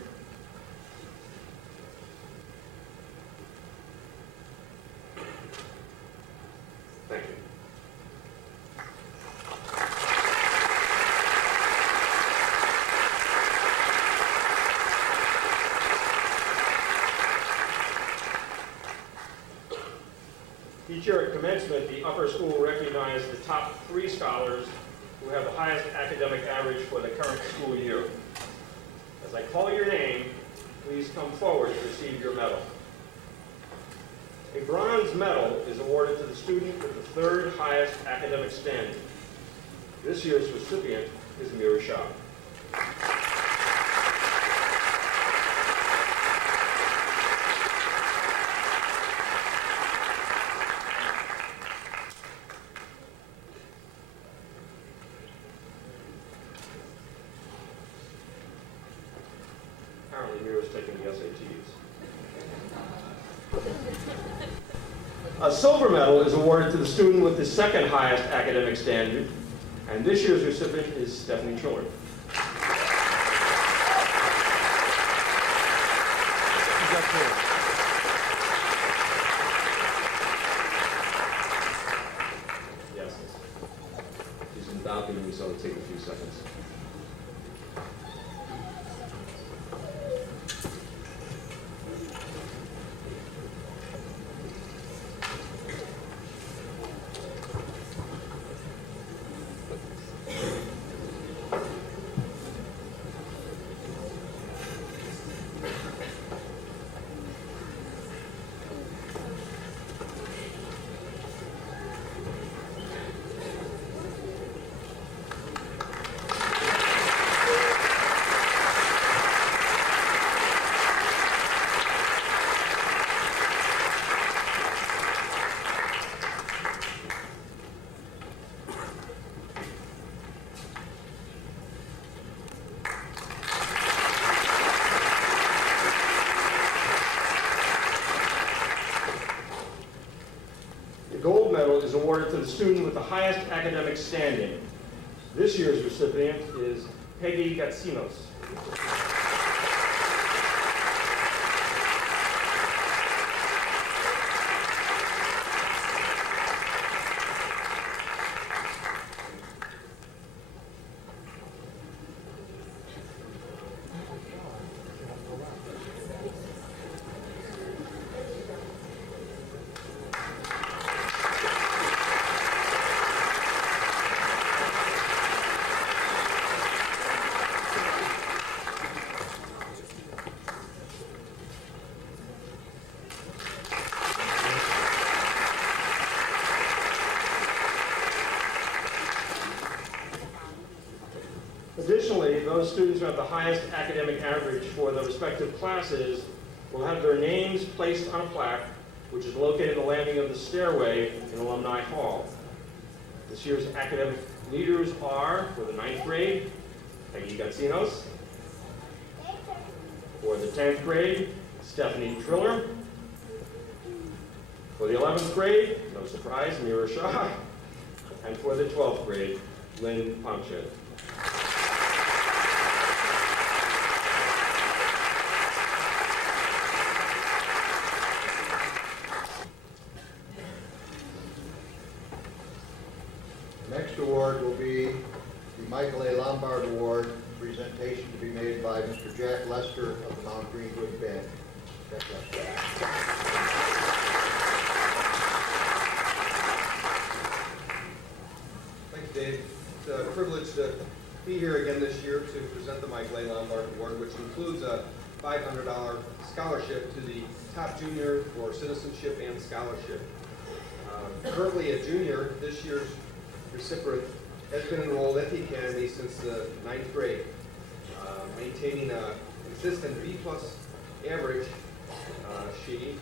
Thank you. Each year at commencement, the upper school recognizes the top 3 scholars who have the highest academic average for the current school year. As I call your name, please come forward to receive your medal. A bronze medal is awarded to the student with the 3rd highest academic standing. This year's recipient is Mira Shah. Apparently Mira's taking the SATs. A silver medal is awarded to the student with the 2nd highest academic standing, and this year's recipient is Stephanie Triller. Yes. She's in the balcony, so it'll take a few seconds. Gold medal is awarded to the student with the highest academic standing. This year's recipient is Peggy Gatsinos. Additionally, those students who have the highest academic average for the respective classes will have their names placed on a plaque, which is located in the landing of the stairway in Alumni Hall. This year's academic leaders are, for the 9th grade, Peggy Gatsinos. For the 10th grade, Stephanie Triller. For the 11th grade, no surprise, Mira Shah. And for the 12th grade, Lynn Pomchet. Next award will be the Michael A. Lombard Award, presentation to be made by Mr. Jack Lester of the Mount Greenwood Band. Jack Lester. Thanks, Dave. It's a privilege to be here again this year to present the Michael A. Lombard Award, which includes a $500 scholarship to the top junior for citizenship and scholarship. Currently a junior, this year's recipient has been enrolled at the Academy since the 9th grade, maintaining a consistent B+ average. She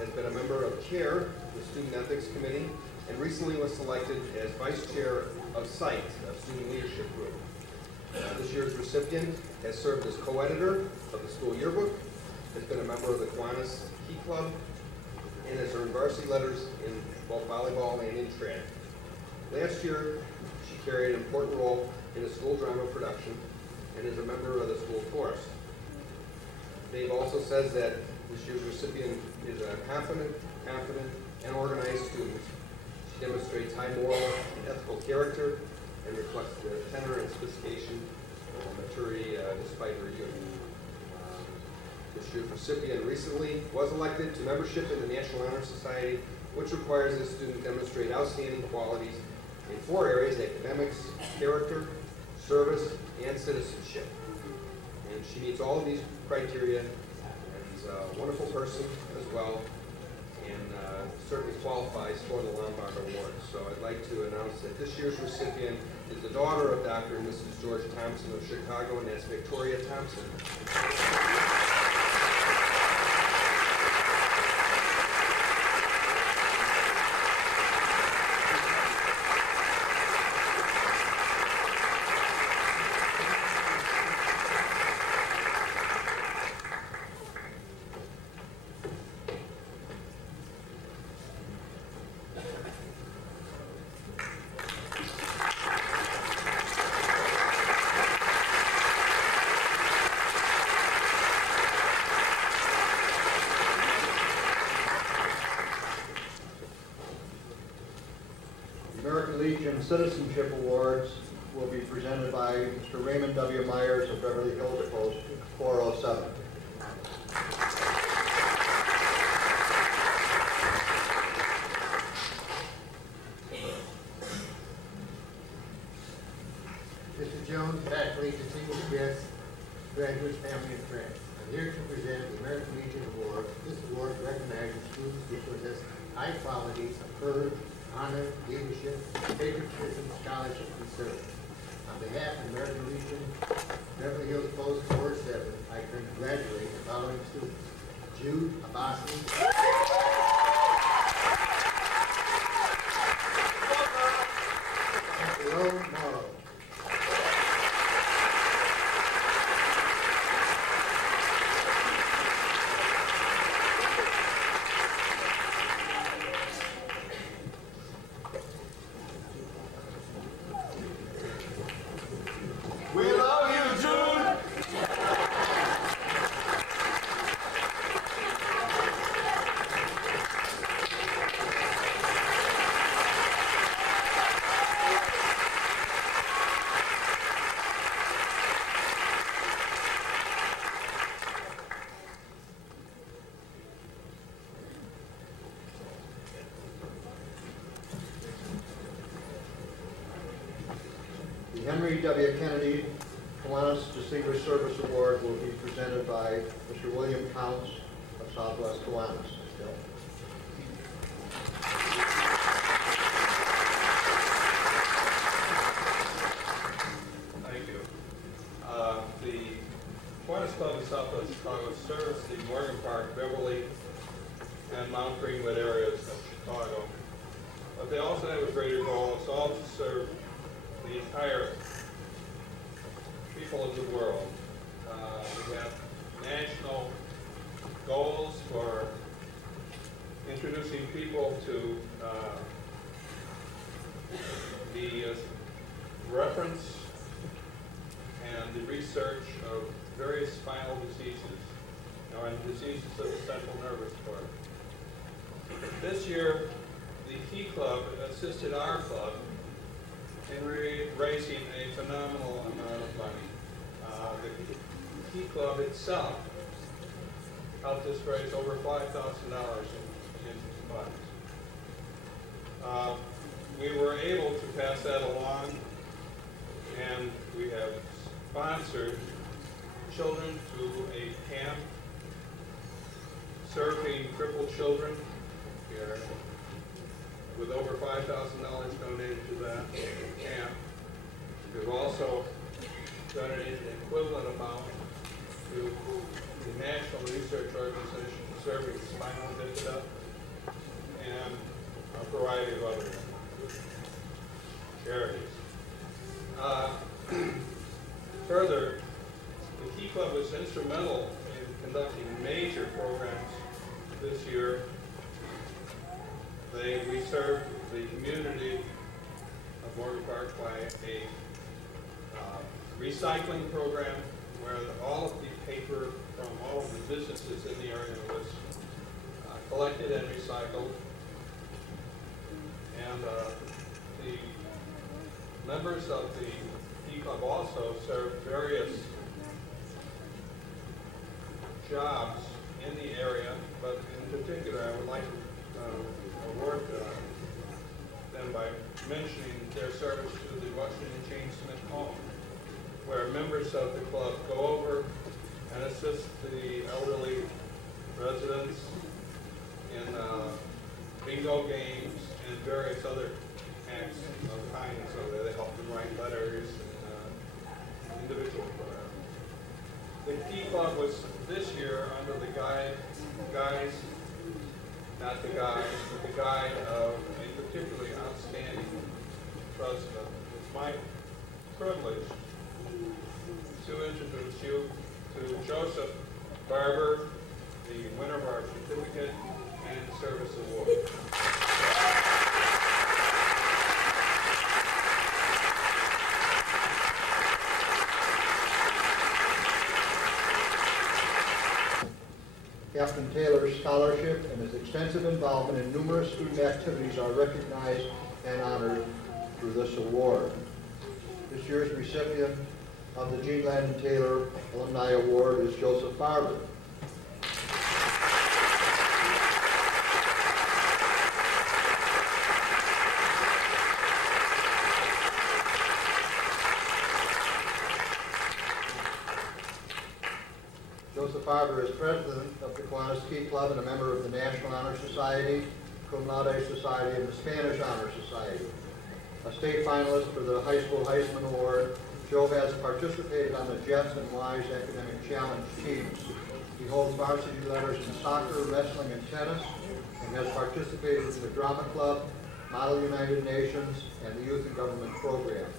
has been a member of CARE, the Student Ethics Committee, and recently was selected as Vice Chair of SITE, a Student Leadership Group. This year's recipient has served as co-editor of the school yearbook, has been a member of the Kiwanis Key Club, and has earned varsity letters in both volleyball and in track. Last year, she carried an important role in the school drama production and is a member of the school chorus. Dave also says that this year's recipient is a confident, and organized student. She demonstrates high moral and ethical character and reflects the tenor and sophistication of maturity despite her youth. This year's recipient recently was elected to membership in the National Honor Society, which requires a student demonstrate outstanding qualities in 4 areas: academics, character, service, and citizenship. And she meets all of these criteria and is a wonderful person as well, and certainly qualifies for the Lombard Award. So I'd like to announce that this year's recipient is the daughter of Dr. and Mrs. George Thompson of Chicago, and that's Victoria Thompson. American Legion Citizenship Awards will be presented by Mr. Raymond W. Myers of Beverly Hills Post 407. Mr. Jones, faculty, distinguished guests, graduates, family, and friends. I'm here to present the American Legion Award. This award recognizes students who possess high qualities of courage, honor, leadership, patriotism, scholarship, and service. On behalf of the American Legion, Beverly Hills Post 407, I congratulate the following students: Jude Abasi, Jerome Morrow, We love you, Jude! The Henry W. Kennedy Kiwanis Distinguished Service Award will be presented by Mr. William Counts of Southwest Kiwanis. Thank you. The Kiwanis Club in Southwest Chicago serves the Morgan Park, Beverly, and Mount Greenwood areas of Chicago. But they also have a greater goal. It's all to serve the entire people of the world. We have national goals for introducing people to the reference and the research of various spinal diseases, and diseases of the central nervous cord. This year, the Key Club assisted our club in raising a phenomenal amount of money. The Key Club itself helped us raise over $5,000 in funds. We were able to pass that along, and we have sponsored children to a camp serving crippled children here, with over $5,000 donated to that camp. We've also donated an equivalent amount to the National Research Organization serving spinal bifida and a variety of other charities. Further, the Key Club was instrumental in conducting major programs this year. We served the community of Morgan Park by a recycling program where all of the paper from all of the businesses in the area was collected and recycled. And the members of the Key Club also served various jobs in the area, but in particular I would like to award them by mentioning their service to the Washington James Smith home, where members of the club go over and assist the elderly residents in bingo games and various other acts of kindness over there. They help them write letters and individual programs. The Key Club was this year under the guide of a particularly outstanding president. It's my privilege to introduce you to Joseph Barber, the winner of our certificate and service award. Captain Taylor's scholarship and his extensive involvement in numerous student activities are recognized and honored through this award. This year's recipient of the Gene Landon Taylor Alumni Award is Joseph Barber. Joseph Barber is president of the Kiwanis Key Club and a member of the National Honor Society, Cum Laude Society, and the Spanish Honor Society. A state finalist for the High School Heisman Award, Joe has participated on the Jets and Wise Academic Challenge teams. He holds varsity letters in soccer, wrestling, and tennis, and has participated in the Drama Club, Model United Nations, and the Youth and Government programs.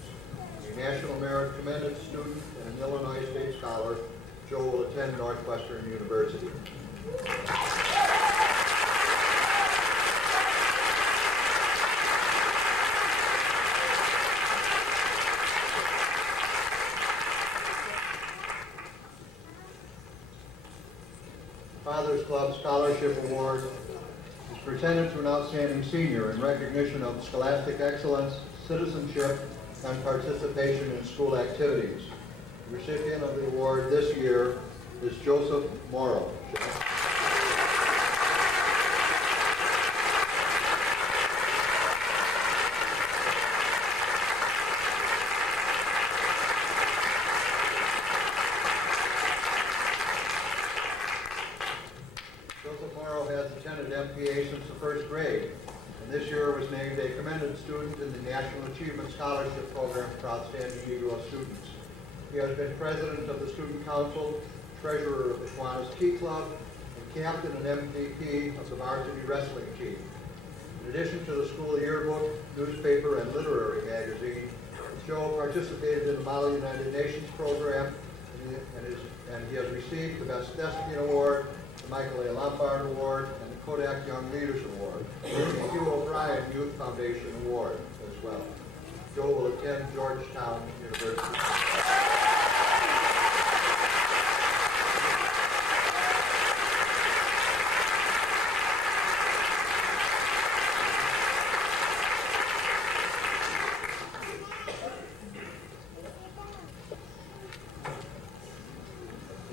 A National Merit Commended student and an Illinois State Scholar, Joe will attend Northwestern University. Father's Club Scholarship Award is presented to an outstanding senior in recognition of scholastic excellence, citizenship, and participation in school activities. The recipient of the award this year is Joseph Morrow. Joseph Morrow has attended MPA since the first grade, and this year was named a commended student in the National Achievement Scholarship Program for outstanding Negro students. He has been president of the Student Council, treasurer of the Kiwanis Key Club, and captain and MVP of the varsity wrestling team. In addition to the school yearbook, newspaper, and literary magazine, Joe participated in the Model United Nations program, and he has received the Best Thespian Award, the Michael A. Lombard Award, and the Kodak Young Leaders Award, and the Hugh O'Brien Youth Foundation Award as well. Joe will attend Georgetown University.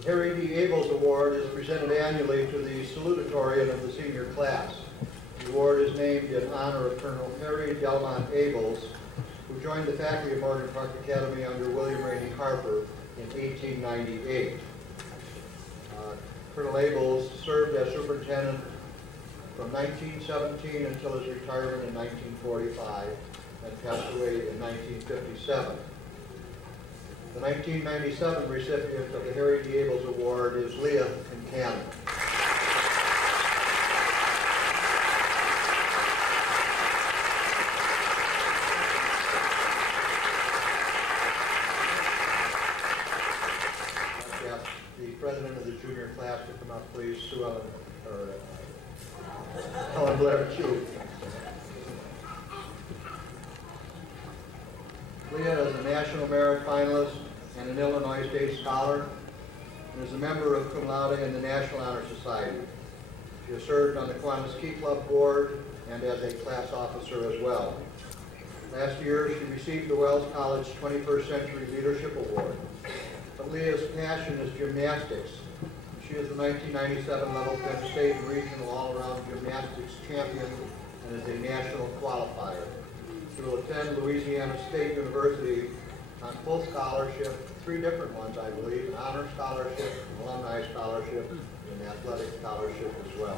The Harry D. Abels Award is presented annually to the salutatorian of the senior class. The award is named in honor of Colonel Harry Delmont Abels, who joined the faculty of Morgan Park Academy under William Rainey Harper in 1898. Colonel Abels served as superintendent from 1917 until his retirement in 1945 and passed away in 1957. The 1997 recipient of the Harry D. Abels Award is Leah Kincannon. I'll ask the president of the junior class to come up, please, Sue Ellen, or Helen Blair Chu. Leah is a National Merit Finalist and an Illinois State Scholar, and is a member of Cum Laude and the National Honor Society. She has served on the Kiwanis Key Club Board and as a class officer as well. Last year, she received the Wells College 21st Century Leadership Award. But Leah's passion is gymnastics. She is the 1997 Level 10 State and Regional All-Around Gymnastics Champion and is a national qualifier. She will attend Louisiana State University on full scholarship, 3 different ones, I believe, an honor scholarship, an alumni scholarship, and an athletic scholarship as well.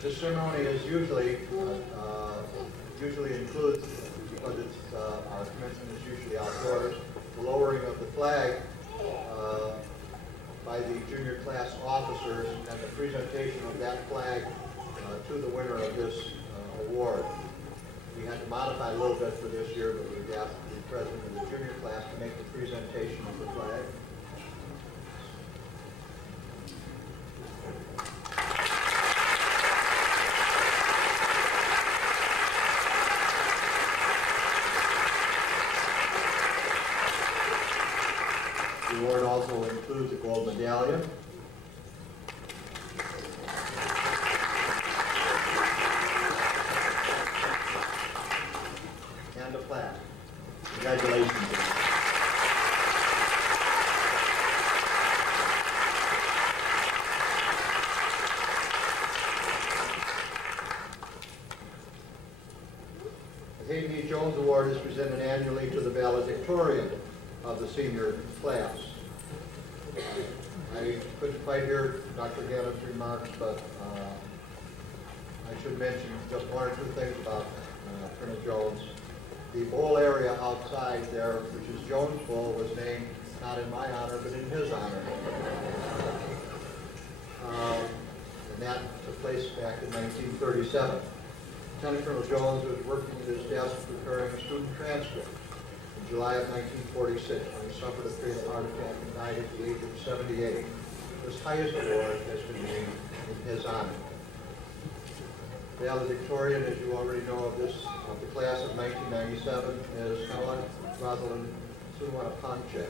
This ceremony is usually includes, because it's, our commencement is usually outdoors, the lowering of the flag by the junior class officers and the presentation of that flag to the winner of this award. We had to modify a little bit for this year, but we've asked the president of the junior class to make the presentation of the flag. The award also includes a gold medallion, and a plaque. Congratulations. The Hayden E. Jones Award is presented annually to the valedictorian of the senior class. I couldn't quite hear Dr. Gannon's remarks, but I should mention just 1 or 2 things about Colonel Jones. The bowl area outside there, which is Jones Bowl, was named not in my honor, but in his honor. And that took place back in 1937. Lieutenant Colonel Jones was working at his desk preparing a student transcript in July of 1946 when he suffered a fatal heart attack and died at the age of 78. This highest award has been named in his honor. Valedictorian, as you already know, of the class of 1997 is Helen Rosalind Sunuanapanche.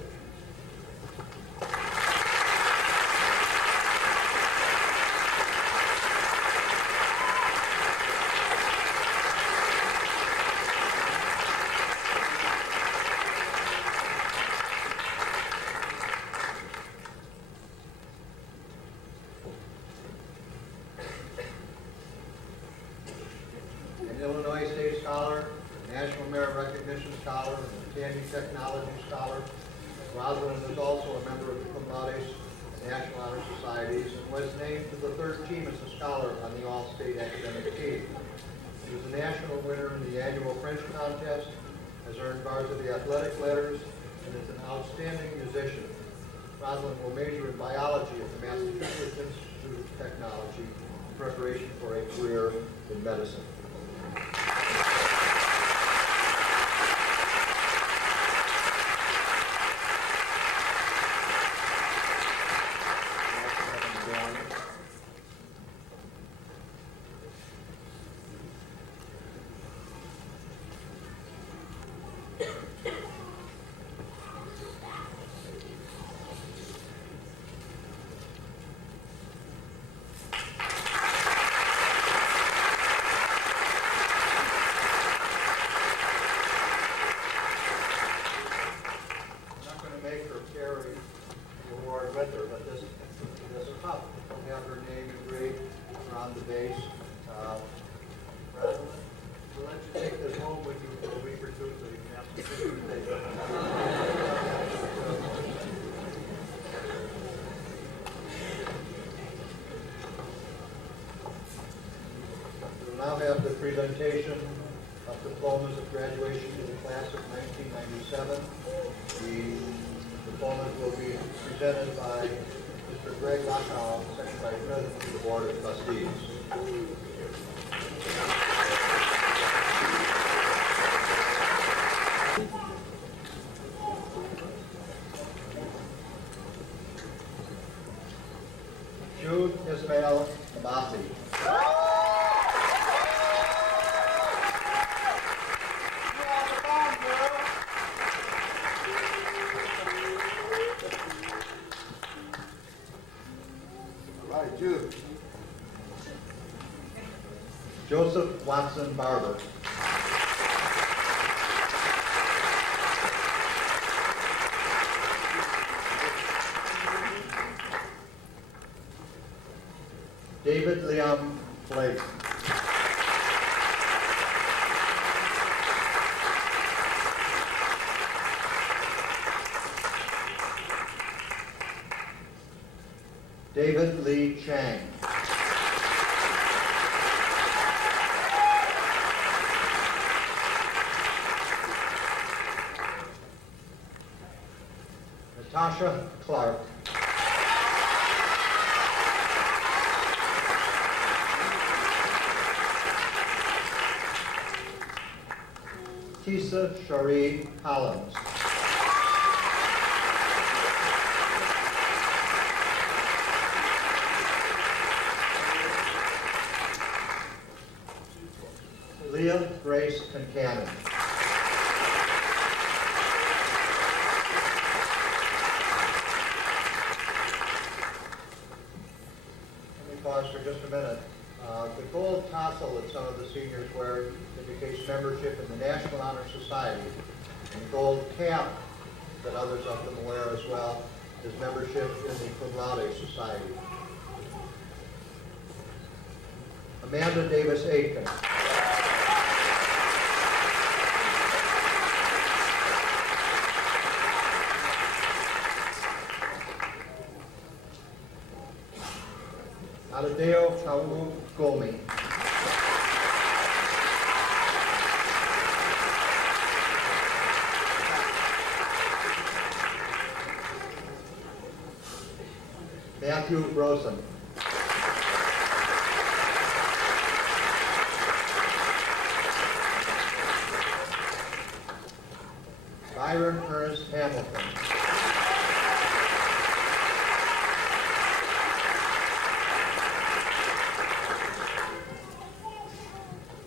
Illinois State Scholar, National Merit Recognition Scholar, and Tandy Technology Scholar. Rosalind is also a member of the Cum Laude National Honor Societies and was named to the 3rd team as a scholar on the All-State Academic Team. She was a national winner in the annual French contest, has earned varsity athletic letters, and is an outstanding musician. Rosalind will major in biology at the Massachusetts Institute of Technology in preparation for a career in medicine. presentation of diplomas of graduation to the class of 1997. The diplomas will be presented by Mr. Greg Lockow, Second Vice President of the Board of Trustees. Jude Ismail Abasi. All right, Jude. Joseph Watson Barber. David Liam Blake. David Lee Chang. Natasha Clark. Tisa Cherie Collins. Leah Grace Concannon. Let me pause for just a minute. The gold tassel that some of the seniors wear indicates membership in the National Honor Society. And the gold cap that others of them wear as well is membership in the Cum Laude Society. Amanda Davis Aitken. Aladeo Kawu Gomi. Matthew Rosen. Byron Ernest Hamilton.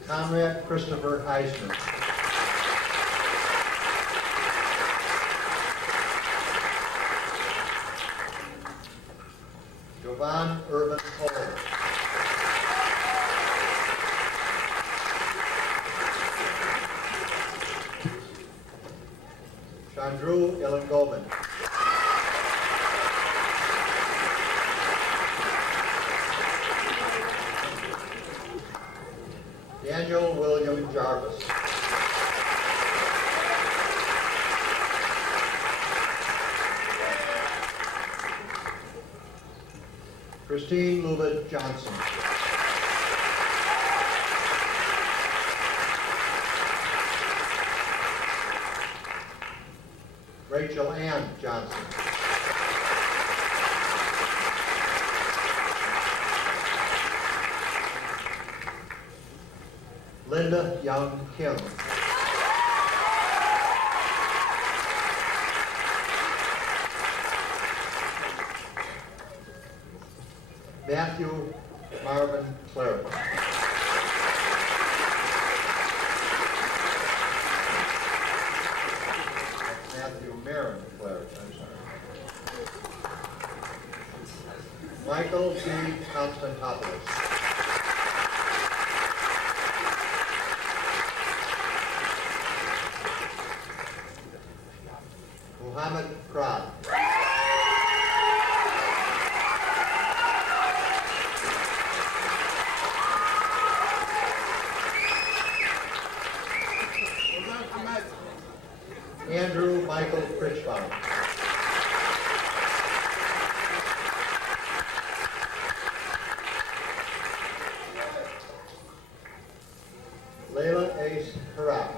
Conrad Christopher Heisman. Jovan Urban Cole. Chandru Ilangovan. Daniel William Jarvis. Christine Lubid Johnson. Rachel Ann Johnson. Linda Young Kim. Matthew Marvin Claret. Matthew Marin Claret, I'm sorry. Michael D. Constantopoulos. Muhammad Krad. Andrew Michael Critchbaum. Layla Ace Harap.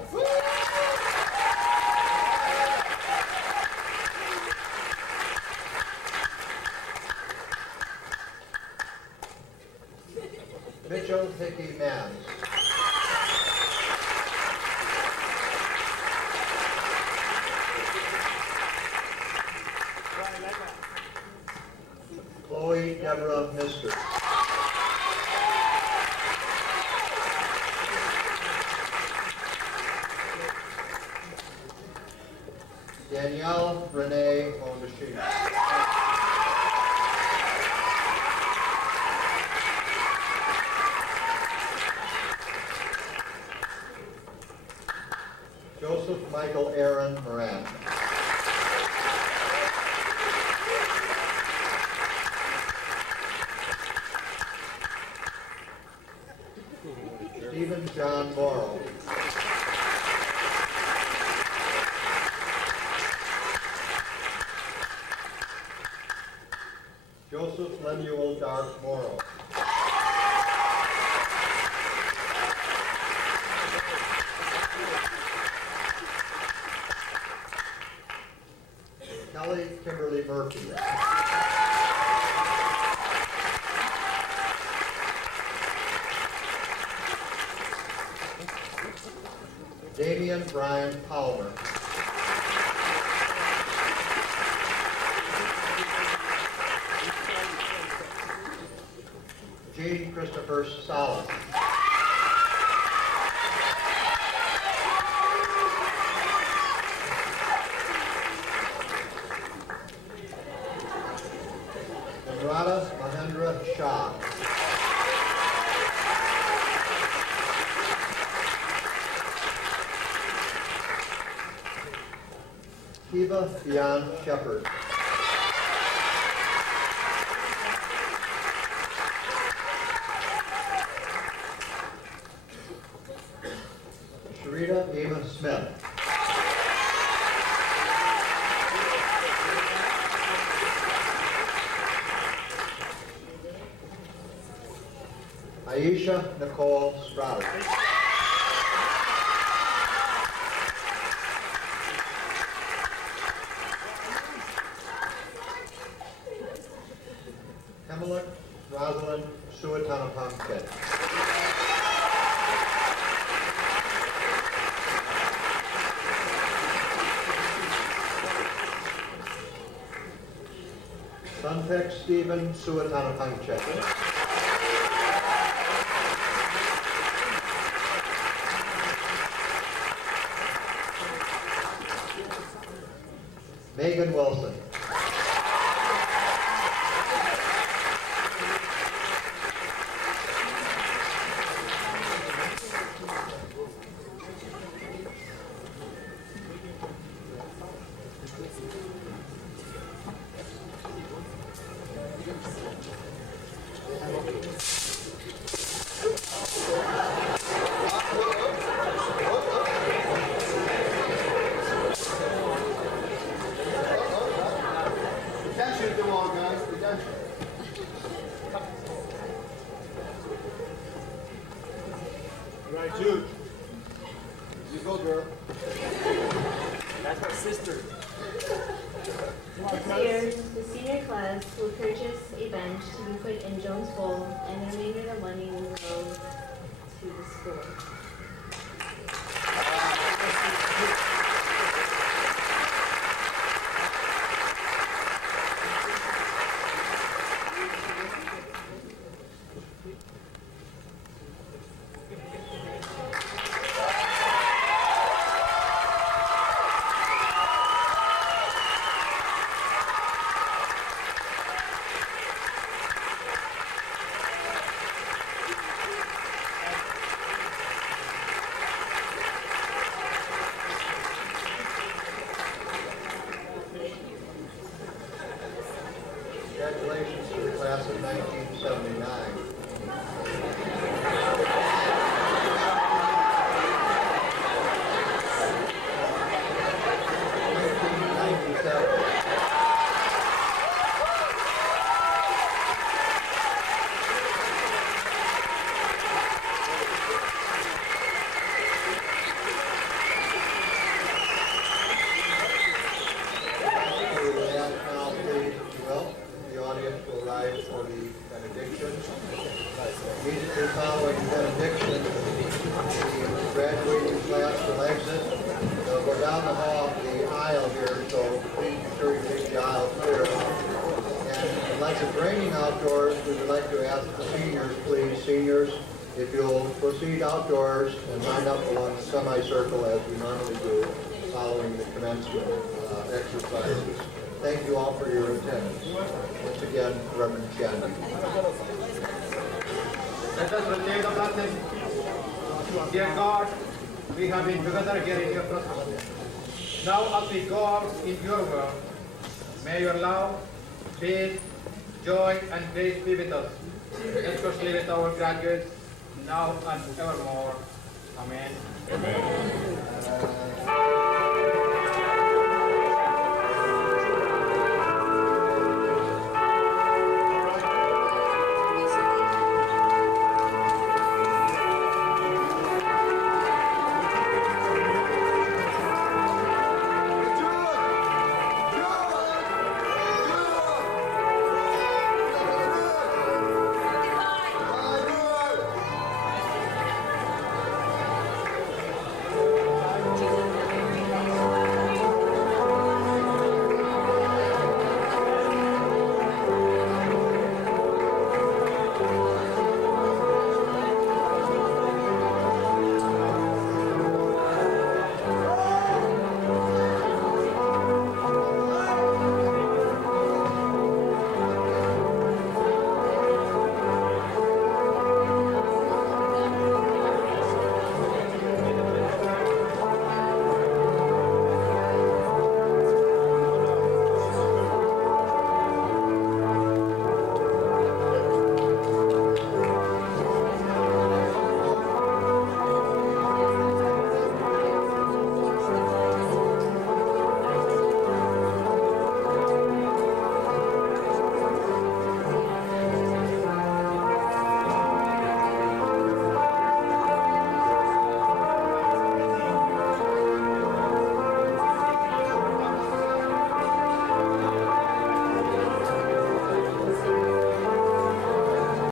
Mitchell Hickey Mans. Chloe Deborah Mister. Danielle Renee Mondashina. Joseph Michael Aaron Moran. Stephen John Morrow. Joseph Lemuel Dark Morrow. Kelly Kimberly Murphy. Damian Brian Palmer. Gene Christopher Sala. Radha Mahendra Shah. Kiva Dion Shepard. Sharita Eva Smith. Aisha Nicole Stroud. Pamela Rosalind Suatanapamket. Suntek Stephen Suatanapamket. Megan Wilson. Attention to all guys, attention. All right, Jude. You go, girl. That's my sister. This year, the senior class will purchase a bench to be put in Jones Bowl, and the remainder of the money will go to the school. Congratulations to the class of 1979. graduating class will exit. They'll go down the hall, the aisle here, so please be sure you take the aisle clear. And unless it's raining outdoors, we would like to ask the seniors, please, seniors, if you'll proceed outdoors and line up along the semicircle as we normally do following the commencement exercises. Thank you all for your attendance. Once again, Reverend Chen. Let us receive the blessing. Dear God, we have been together here in your presence. Now as we go out in your world, may your love, peace, joy, and grace be with us, especially with our graduates, now and evermore.